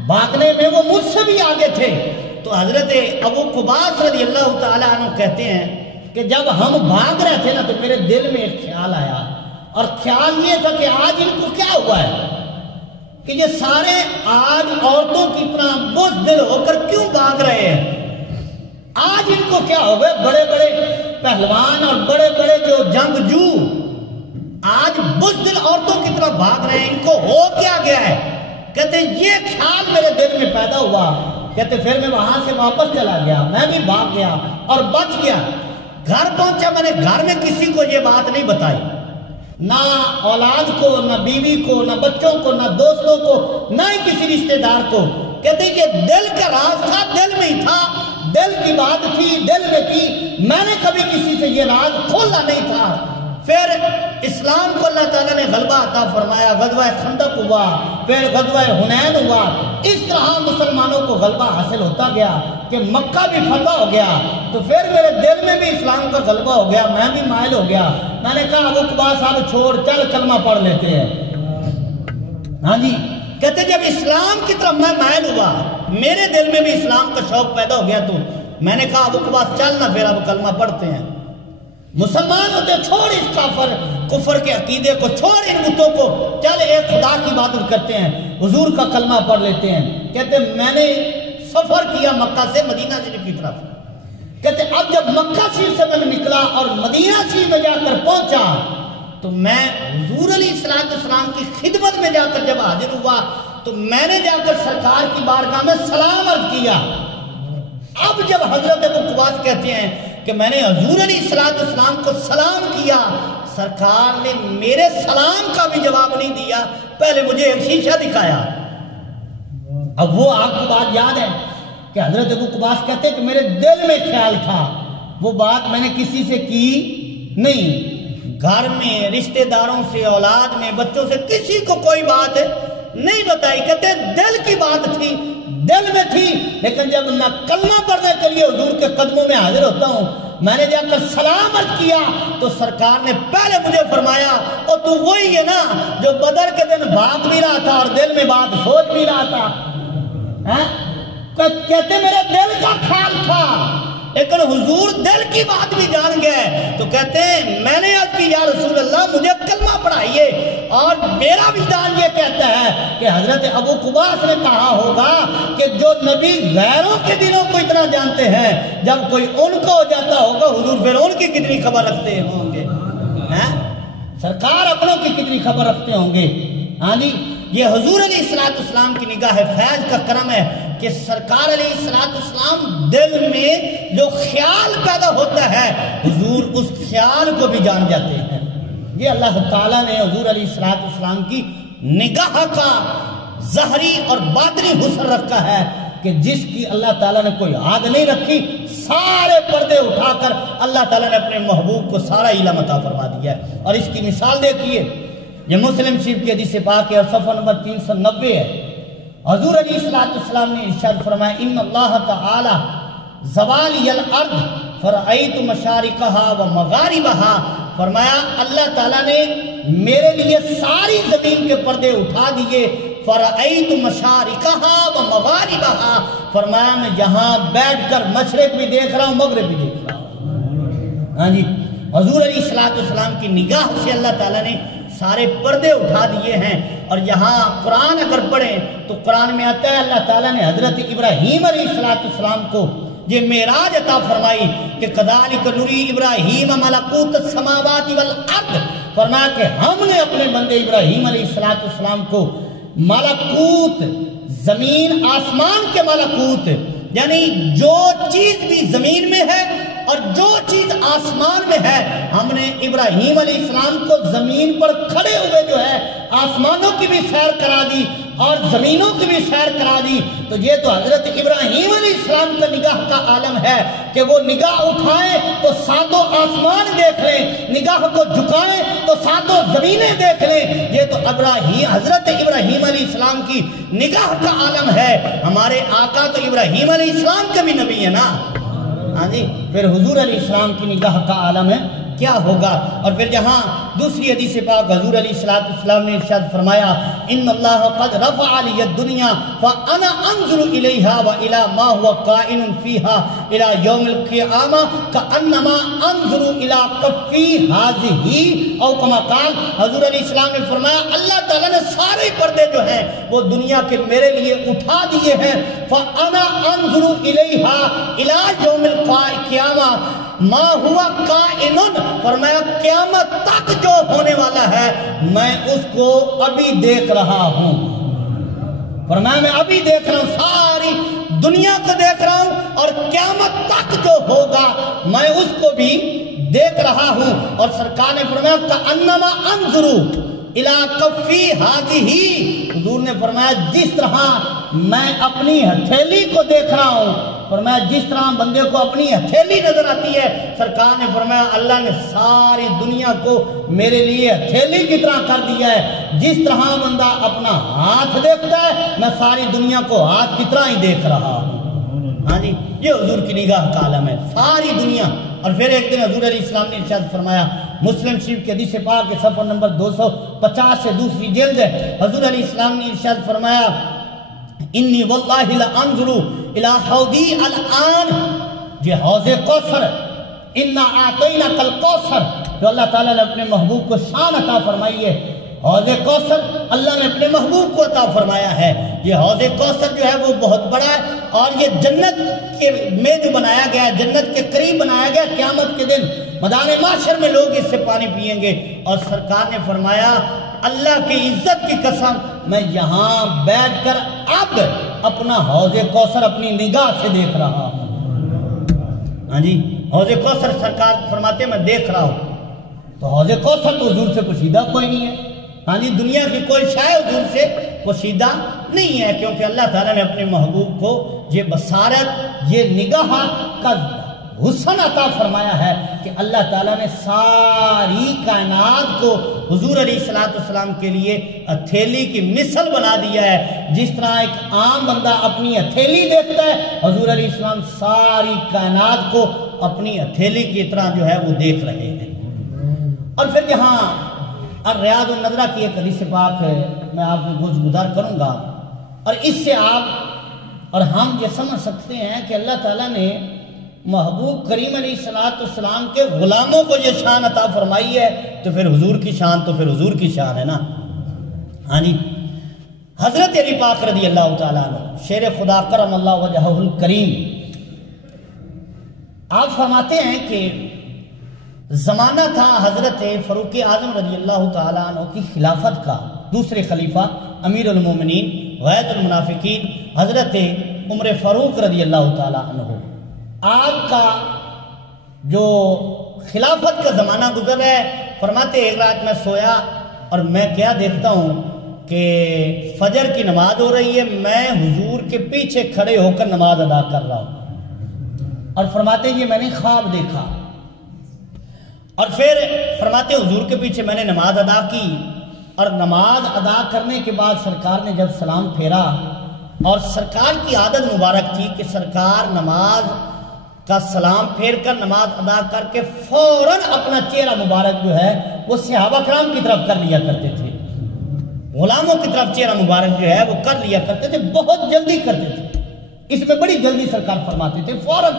بھاگنے میں وہ مجھ سے بھی آگے تھے. تو حضرت ابو قباس رضی اللہ تعالیٰ عنہ کہتے ہیں کہ جب ہم بھاگ رہے تھے نا تو میرے دل میں ایک خیال آیا, اور خیال یہ تھا کہ آج ان کو کیا ہوا ہے کہ یہ سارے آج عورتوں کی طرح بزدل ہو کر کیوں بھاگ رہے ہیں. آج ان کو کیا ہو گئے, بڑے بڑے پہلوان اور بڑے بڑے جو جنگجو آج بزدل عورتوں کی طرح بھاگ رہے ہیں, ان کو ہو کیا گیا ہے. کہتے ہیں یہ خیال میرے دل میں پیدا ہوا. کہتے پھر میں وہاں سے واپس چلا گیا, میں بھی بھاگ گیا اور بچ گیا. گھر پہنچا, میں نے گھر میں کسی کو یہ بات نہیں بتائی, نہ اولاد کو, نہ بیوی کو, نہ بچوں کو, نہ دوستوں کو, نہ ہی کسی رشتہ دار کو. کہتے ہیں کہ دل کا راز تھا, دل میں ہی تھا, دل کی بات تھی, دل میں تھی, میں نے کبھی کسی سے یہ راز کھولا نہیں تھا. پھر اسلام کو اللہ تعالیٰ نے غلبہ عطا فرمایا, غزوہ خندق ہوا, پھر غزوہ حنین ہوا. اس طرح مسلمانوں کو غلبہ حاصل ہوتا گیا کہ مکہ بھی فتح ہو گیا. تو پھر میرے دل میں بھی اسلام کا غلبہ ہو گیا, میں بھی مائل ہو گیا. میں نے کہا ابو قباس صاحب چھوڑ, چل کلمہ پڑھ لیتے ہیں. کہتے جب اسلام کی طرف میں مائل ہوا, میرے دل میں بھی اسلام کا شوق پیدا ہو گیا, تو میں نے کہا ابو قباس چل نہ, پھر اب کلمہ پڑھتے ہیں. مسلمان ہوتے چھوڑ اس کفر کے عقیدے کو, چھوڑ ان بتوں کو, چل ایک خدا کی عبادت کرتے ہیں, حضور کا کلمہ پڑھ لیتے ہیں. کہتے میں نے سفر کیا مکہ سے مدینہ شریف کی طرف. کہتے اب جب مکہ شریف سے میں نکلا اور مدینہ شریف میں جا کر پہنچا تو میں حضور علیہ السلام کی خدمت میں جا کر جب حاضر ہوا تو میں نے جا کر سرکار کی بارگاہ میں سلام عرض کیا۔ اب جب حضرت ابو قباس کہتے ہیں کہ میں نے حضور علیہ السلام کو سلام کیا، سرکار نے میرے سلام کا بھی جواب نہیں دیا، پہلے مجھے ایک شیشہ دکھایا۔ اب وہ آپ کو بات یاد ہے کہ حضرت ابو قباس کہتے ہیں کہ میرے دل میں خیال تھا، وہ بات میں نے کسی سے کی نہیں، گھر میں رشتہ داروں سے، اولاد میں، بچوں سے کسی کو کوئی بات نہیں بتائی، کہتے دل کی بات تھی، دل میں تھی، لیکن جب میں کلمہ پڑھنے کے لیے حضور کے قدموں میں حاضر ہوتا ہوں، میں نے جا کر سلام عرض کیا تو سرکار نے پہلے مجھے فرمایا اور تو وہی ہے نا جو بدر کے دن بھاگ بھی رہا تھا اور دل میں بات سوچ بھی رہا تھا۔ کہتے میرے دل کا خیال تھا لیکن حضور دل کی بات بھی جان گئے، تو کہتے ہیں میں نے عرض کی یا رسول اللہ مجھے کلمہ پڑھائیے، اور میرا وجدان یہ کہتا ہے کہ حضرت ابو قباس نے کہا ہوگا کہ جو نبی غیروں کے دلوں کو اتنا جانتے ہیں، جب کوئی ان کو ہو جاتا ہوگا حضور پھر ان کی کتنی خبر رکھتے ہوں گے، سرکار اپنوں کی کتنی خبر رکھتے ہوں گے۔ ہاں جی، یہ حضور علیہ السلام کی نگاہ فیض کا کرم ہے کہ سرکار علیہ السلام دل میں جو خیال پیدا ہوتا ہے حضور اس خیال کو بھی جان جاتے ہیں۔ یہ اللہ تعالیٰ نے حضور علیہ السلام کی نگاہ کا ظاہری اور باطنی حسن رکھا ہے کہ جس کی اللہ تعالیٰ نے کوئی حد نہیں رکھی، سارے پردے اٹھا کر اللہ تعالیٰ نے اپنے محبوب کو سارا علم عطا فرما دیا ہے۔ اور اس کی مثال دیکھیے، یہ مسلم شریف کی حدیث پاک ہے اور صفحہ نمبر 390 ہے۔ حضور علیہ السلام نے ارشاد فرمایا ان اللہ تعالی زوالی الارض فرأیت مشارقہا و مغاربہا، فرمایا اللہ تعالیٰ نے میرے لیے ساری زمین کے پردے اٹھا دیے، فرأیت مشارقہا و مغاربہا، فرمایا میں جہاں بیٹھ کر مشرق بھی دیکھ رہا ہوں مغرب بھی دیکھ رہا ہوں۔ ہاں جی، حضور علیہ السلام کی نگاہ سے اللہ تعالیٰ نے سارے پردے اٹھا دیے ہیں۔ اور یہاں قرآن اگر پڑھیں تو قرآن میں آتا ہے اللہ تعالیٰ نے حضرت ابراہیم علیہ السلام کو یہ معراج عطا فرمائی کہ کذالک نری ابراہیم ملکوت السماوات والارض، فرمایا کہ ہم نے اپنے بندے ابراہیم علیہ السلام کو ملکوت، زمین آسمان کے ملکوت، یعنی جو چیز بھی زمین میں ہے اور جو چیز آسمان میں ہے، ہم نے ابراہیم علیہ السلام کو زمین پر کھڑے ہوئے جو ہے آسمانوں کی بھی سیر کرا دی اور زمینوں کی بھی سیر کرا دی۔ تو یہ تو حضرت ابراہیم علیہ السلام کا نگاہ کا عالم ہے کہ وہ نگاہ اٹھائیں تو ساتوں آسمان دیکھ لیں، نگاہ کو جھکائیں تو ساتوں زمینیں دیکھ لیں۔ یہ تو حضرت ابراہیم علیہ السلام کی نگاہ کا عالم ہے۔ ہمارے آقا تو ابراہیم علیہ السلام کے بھی نبی ہے نا، ہاں جی، پھر حضور علیہ السلام کی نگاہ کا عالم ہے کیا ہوگا۔ اور پھر جہاں دوسری حدیث پاک حضور علیہ السلام نے ارشاد فرمایا ان اللہ قد رفع لی الدنیا فانا انظر الیہا والی ما هو قائن فیہا الی یوم القیامہ کانما انظر الی کفی ہذہ او کما قال، حضور علیہ السلام نے فرمایا اللہ تعالیٰ نے سارے پردے جو ہیں وہ دنیا کے میرے لیے اٹھا دیے ہیں، فانا انظر الیہا الی یوم القیامہ ما ہوا قائن، فرمایا قیامت تک جو ہونے والا ہے میں اس کو ابھی دیکھ رہا ہوں، فرمایا میں ابھی دیکھ رہا ہوں، ساری دنیا کو دیکھ رہا ہوں اور قیامت تک جو ہوگا میں اس کو بھی دیکھ رہا ہوں۔ اور سرکار نے فرمایا کأنما انظر الی کفی ہذہ، حضور نے فرمایا جس طرح میں اپنی ہتھیلی کو دیکھ رہا ہوں، فرمایا جس طرح بندے کو اپنی ہتھیلی نظر آتی ہے، سرکار نے فرمایا اللہ نے ساری دنیا کو میرے لیے ہتھیلی کی طرح کر دیا ہے، جس طرح بندہ اپنا ہاتھ دیکھتا ہے میں ساری دنیا کو ہاتھ کی طرح ہی دیکھ رہا ہوں۔ ہاں جی، یہ حضور کی نگاہ کا عالم ہے، ساری دنیا۔ اور پھر ایک دن حضور علیہ السلام نے ارشاد فرمایا، مسلم شریف کے حدیث پاک کے صفحہ نمبر 250 سے دوسری جلد ہے، حضور علیہ السلام نے ارشاد فرمایا انی واللہ لانظر الی حوضی الان، یہ حوض کوثر، انا اعطیناک الکوثر، جو اللہ تعالیٰ نے اپنے محبوب کو شان عطا فرمائی ہے، حوض کوثر اللہ نے اپنے محبوب کو عطا فرمایا ہے. یہ حوض کوثر جو ہے وہ بہت بڑا ہے اور یہ جنت کے میں جو بنایا گیا ہے، جنت کے قریب بنایا گیا. قیامت کے دن میدان محشر میں لوگ اس سے پانی پئیں گے. اور سرکار نے فرمایا اللہ کی عزت کی قسم میں یہاں بیٹھ کر اب اپنا حوض کوثر اپنی نگاہ سے دیکھ رہا ہوں. ہاں جی، حوض کوثر سرکار فرماتے ہیں میں دیکھ رہا ہوں. تو حوض کوثر تو حضور سے پوشیدہ کوئی نہیں ہے. ہاں جی، دنیا کی کوئی شے حضور سے پوشیدہ نہیں ہے، کیونکہ اللہ تعالیٰ نے اپنے محبوب کو یہ بصارت، یہ نگاہ کا حسن عطا فرمایا ہے کہ اللہ تعالیٰ نے ساری کائنات کو حضور علیہ السلام کے لیے ہتھیلی کی مثل بنا دیا ہے. جس طرح ایک عام بندہ اپنی ہتھیلی دیکھتا ہے، حضور علیہ السلام ساری کائنات کو اپنی ہتھیلی کی طرح جو ہے وہ دیکھ رہے ہیں. اور پھر یہاں الریاض النظرہ کی ایک حدیث پاک ہے، میں آپ کو کچھ گزار کروں گا، اور اس سے آپ اور ہم یہ سمجھ سکتے ہیں کہ اللہ تعالیٰ نے محبوب کریم علیہ السلام کے غلاموں کو یہ شان عطا فرمائی ہے، تو پھر حضور کی شان تو پھر حضور کی شان ہے نا. ہاں جی، حضرت علی پاک رضی اللہ تعالیٰ عنہ شیر خدا کرم اللہ وجہہ الکریم، آپ فرماتے ہیں کہ زمانہ تھا حضرت فاروق اعظم رضی اللہ تعالیٰ عنہ کی خلافت کا، دوسرے خلیفہ امیر المومنین غیث المنافقین حضرت عمر فاروق رضی اللہ تعالیٰ عنہ، آپ کا جو خلافت کا زمانہ گزر ہے. فرماتے ایک رات میں سویا اور میں کیا دیکھتا ہوں کہ فجر کی نماز ہو رہی ہے، میں حضور کے پیچھے کھڑے ہو کر نماز ادا کر رہا ہوں. اور فرماتے یہ میں نے خواب دیکھا. اور پھر فرماتے حضور کے پیچھے میں نے نماز ادا کی، اور نماز ادا کرنے کے بعد سرکار نے جب سلام پھیرا، اور سرکار کی عادت مبارک تھی کہ سرکار نماز کا سلام پھیر کر نماز ادا کر کے فوراً اپنا چہرہ مبارک جو ہے وہ صحابہ کرام کی طرف کر لیا کرتے تھے. غلاموں کی طرف چہرہ مبارک جو ہے وہ کر لیا کرتے تھے، بہت جلدی کرتے تھے. اس میں بڑی جلدی سرکار فرماتے تھے، فوراً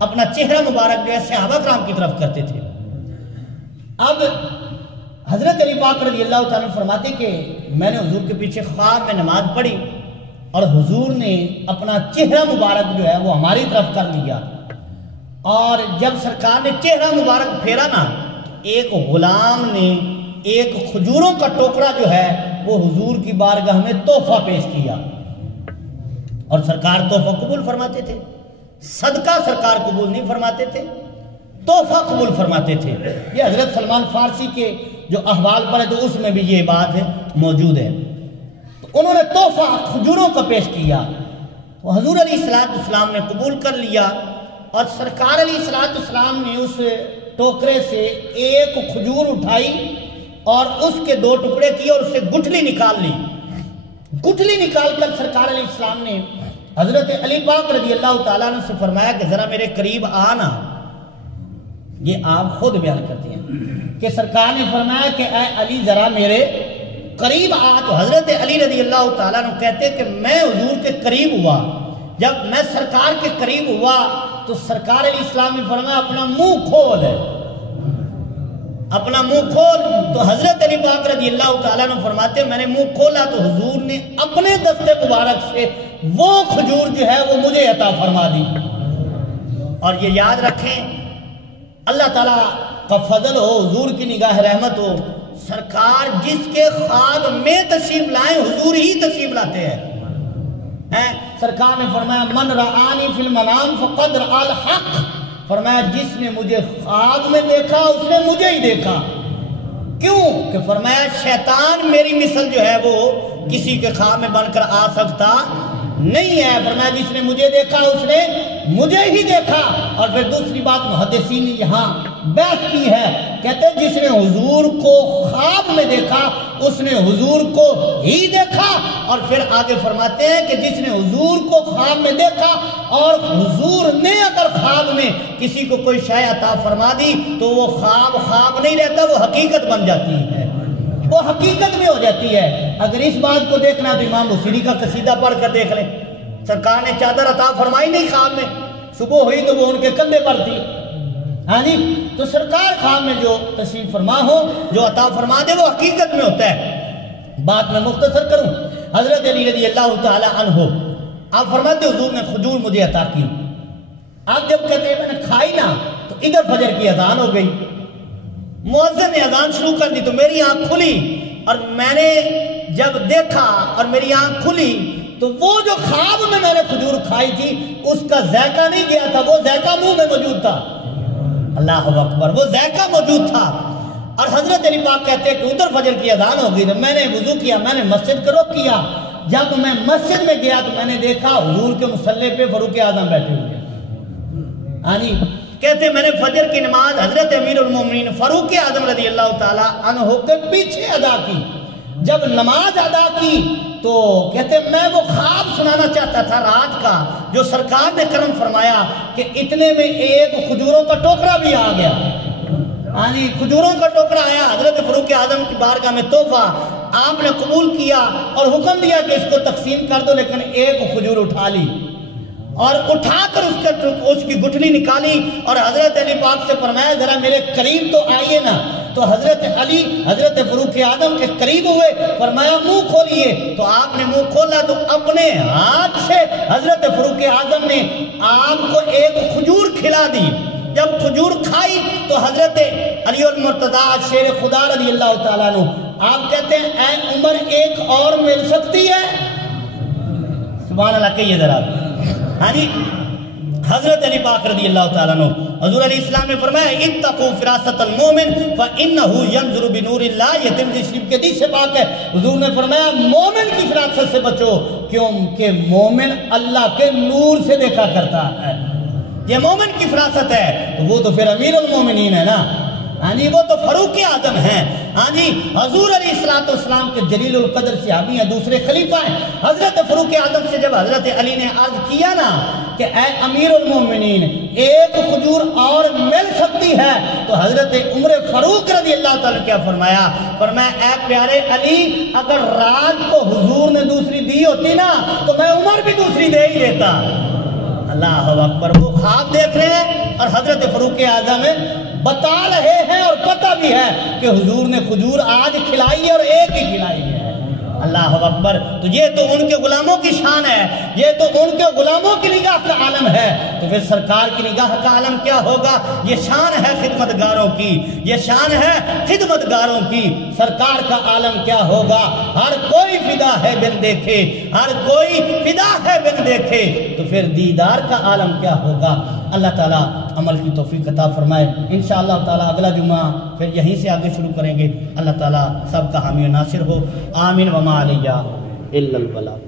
اپنا چہرہ مبارک جو ہے صحابہ کرام کی طرف کرتے تھے. اب حضرت علی پاک رضی اللہ تعالیٰ فرماتے کہ میں نے حضور کے پیچھے خواب میں نماز پڑھی اور حضور نے اپنا چہرہ مبارک جو ہے وہ ہماری طرف کر لیا. اور جب سرکار نے چہرہ مبارک پھیرا نا، ایک غلام نے ایک کھجوروں کا ٹوکرا جو ہے وہ حضور کی بارگاہ میں تحفہ پیش کیا. اور سرکار تحفہ قبول فرماتے تھے، صدقہ سرکار قبول نہیں فرماتے تھے، تحفہ قبول فرماتے تھے. یہ حضرت سلمان فارسی کے جو احوال پڑھے تو اس میں بھی یہ بات ہے موجود ہے. تو انہوں نے تحفہ کھجوروں کا پیش کیا، تو حضور علیہ السلام نے قبول کر لیا. اور سرکار علیہ السلام نے اس ٹوکرے سے ایک کھجور اٹھائی اور اس کے 2 ٹکڑے کیے اور اس سے گٹھلی نکال لی. گٹھلی نکال کر سرکار علیہ السلام نے حضرت علی پاک رضی اللہ تعالیٰ عنہ سے فرمایا کہ ذرا میرے قریب آنا. یہ آپ خود بیان کرتے ہیں کہ سرکار نے فرمایا کہ اے علی ذرا میرے قریب آ. تو حضرت علی رضی اللہ تعالیٰ عنہ کہتے کہ میں حضور کے قریب ہوا. جب میں سرکار کے قریب ہوا تو سرکار علیہ السلام نے فرمایا اپنا منہ کھول، اپنا منہ کھول. تو حضرت علی پاک رضی اللہ تعالیٰ عنہ فرماتے میں نے منہ کھولا تو حضور نے اپنے دستے مبارک سے وہ کھجور جو ہے وہ مجھے عطا فرما دی. اور یہ یاد رکھیں اللہ تعالیٰ کا فضل ہو، حضور کی نگاہ رحمت ہو، سرکار جس کے خواب میں تشریف لائیں حضور ہی تشریف لاتے ہیں. سرکار نے فرمایا من رآنی فی المنام فقد رأى الحق، فرمایا جس نے مجھے خواب میں دیکھا اس نے مجھے ہی دیکھا. کیوں کہ فرمایا شیطان میری مثل جو ہے وہ کسی کے خواب میں بن کر آ سکتا نہیں ہے. فرمایا جس نے مجھے دیکھا اس نے مجھے ہی دیکھا. اور پھر دوسری بات محدثین نے یہاں بحث کی ہے، کہتے ہیں جس نے حضور کو خواب میں دیکھا اس نے حضور کو ہی دیکھا. اور پھر آگے فرماتے ہیں کہ جس نے حضور کو خواب میں دیکھا اور حضور نے اگر خواب میں کسی کو کوئی شے عطا فرما دی تو وہ خواب نہیں رہتا، وہ حقیقت بن جاتی ہے، وہ حقیقت میں ہو جاتی ہے. اگر اس بات کو دیکھنا تو امام بصیری کا قصیدہ پڑھ کر دیکھ لیں. سرکار نے چادر عطا فرمائی نہیں خواب میں، صبح ہوئی تو وہ ان کے کندھے پر تھی. ہاں جی، تو سرکار خواب میں جو تشریف فرما ہو، جو عطا فرما دے، وہ حقیقت میں ہوتا ہے۔ بات میں مختصر کروں، حضرت علی رضی اللہ تعالی عنہ آپ فرماتے حضور نے کھجور مجھے عطا کی۔ آپ جب کہتے ہیں میں نے کھائی نا تو ادھر فجر کی اذان ہو گئی، مؤذن نے اذان شروع کر دی تو میری آنکھ کھلی، اور میں نے جب دیکھا اور میری آنکھ کھلی تو وہ جو خواب میں نے کھجور کھائی تھی اس کا ذائقہ نہیں گیا تھا، وہ ذائقہ منہ میں موجود تھا۔ اللہ اکبر، وہ ذائقہ موجود تھا۔ اور حضرت علی پاک کہتے ہیں کہ ادھر فجر کی اذان ہو گئی تو میں نے وضو کیا، میں نے مسجد کا رخ کیا۔ جب میں مسجد میں گیا تو میں نے دیکھا حضور کے مصلی پہ فاروق اعظم بیٹھے ہوئے۔ کہتے ہیں میں نے فجر کی نماز حضرت امیر المومنین فاروق اعظم رضی اللہ تعالی عنہ کے پیچھے ادا کی۔ جب نماز ادا کی تو کہتے ہیں میں وہ خواب سنانا چاہتا تھا رات کا، جو سرکار نے کرم فرمایا کہ اتنے میں ایک کھجوروں کا ٹوکرا بھی آ گیا۔ کھجوروں کا ٹوکرا آیا، حضرت فاروق اعظم کی بارگاہ میں تحفہ، آپ نے قبول کیا اور حکم دیا کہ اس کو تقسیم کر دو، لیکن ایک کھجور اٹھا لی اور اٹھا کر اس کی گٹھلی نکالی اور حضرت علی پاک سے فرمایا ذرا میرے قریب تو آئیے نا۔ تو حضرت علی حضرت فاروق اعظم کے قریب ہوئے، فرمایا منہ کھولیے، تو آپ نے منہ کھولا تو اپنے ہاتھ سے حضرت فاروق اعظم نے آپ کو ایک کھجور کھلا دی۔ جب کھجور کھائی تو حضرت علی المرتضیٰ شیر خدا رضی اللہ تعالیٰ عنہ آپ کہتے ہیں اے عمر ایک اور مل سکتی ہے؟ سبحان اللہ کہیے ذرا۔ حضرت علی پاک رضی اللہ تعالیٰ عنہ حضور علیہ السلام نے فرمایا اتقوا فراست المومن فانه ينظر بنور اللہ، یہ ترمذی شریف کے حدیث سے پاک ہے۔ حضور نے فرمایا مومن کی فراست سے بچو، کیونکہ مومن اللہ کے نور سے دیکھا کرتا ہے۔ یہ مومن کی فراست ہے تو وہ تو پھر امیر المومنین ہے نا، وہ تو فاروق اعظم ہیں۔ حضور علیہ السلام کے جلیل القدر صحابی ہیں، دوسرے خلیفہ ہیں۔ حضرت فاروق اعظم سے جب حضرت علی نے عرض کیا نا کہ اے امیر المومنین ایک کھجور اور مل سکتی ہے، تو حضرت عمر فاروق رضی اللہ تعالیٰ کیا فرمایا اے پیارے علی اگر رات کو حضور نے دوسری دی ہوتی نا تو میں عمر بھی دوسری دے ہی دیتا۔ اللہ اکبر، وہ خواب دیکھ رہے ہیں اور حضرت فاروق اعظم بتا رہے ہیں اور پتہ بھی ہے کہ حضور نے کھجور آج کھلائی ہے اور ایک ہی کھلائی ہے۔ اللہ اکبر، تو یہ تو ان کے غلاموں کی شان ہے، یہ تو ان کے غلاموں کی نگاہ کا عالم ہے، تو پھر سرکار کی نگاہ کا عالم کیا ہوگا؟ یہ شان ہے خدمتگاروں کی، یہ شان ہے خدمتگاروں کی۔ سرکار کا عالم کیا ہوگا؟ ہر کوئی فدا ہے بن دیکھے، ہر کوئی فدا ہے بن دیکھے، تو پھر دیدار کا عالم کیا ہوگا؟ اللہ تعالیٰ عمل کی توفیق عطا فرمائے۔ انشاءاللہ تعالیٰ اگلا جمعہ پھر یہیں سے آگے شروع کریں گے۔ اللہ تعالیٰ سب کا حامی و ناصر ہو، آمین وما علیہ الا البلاغ۔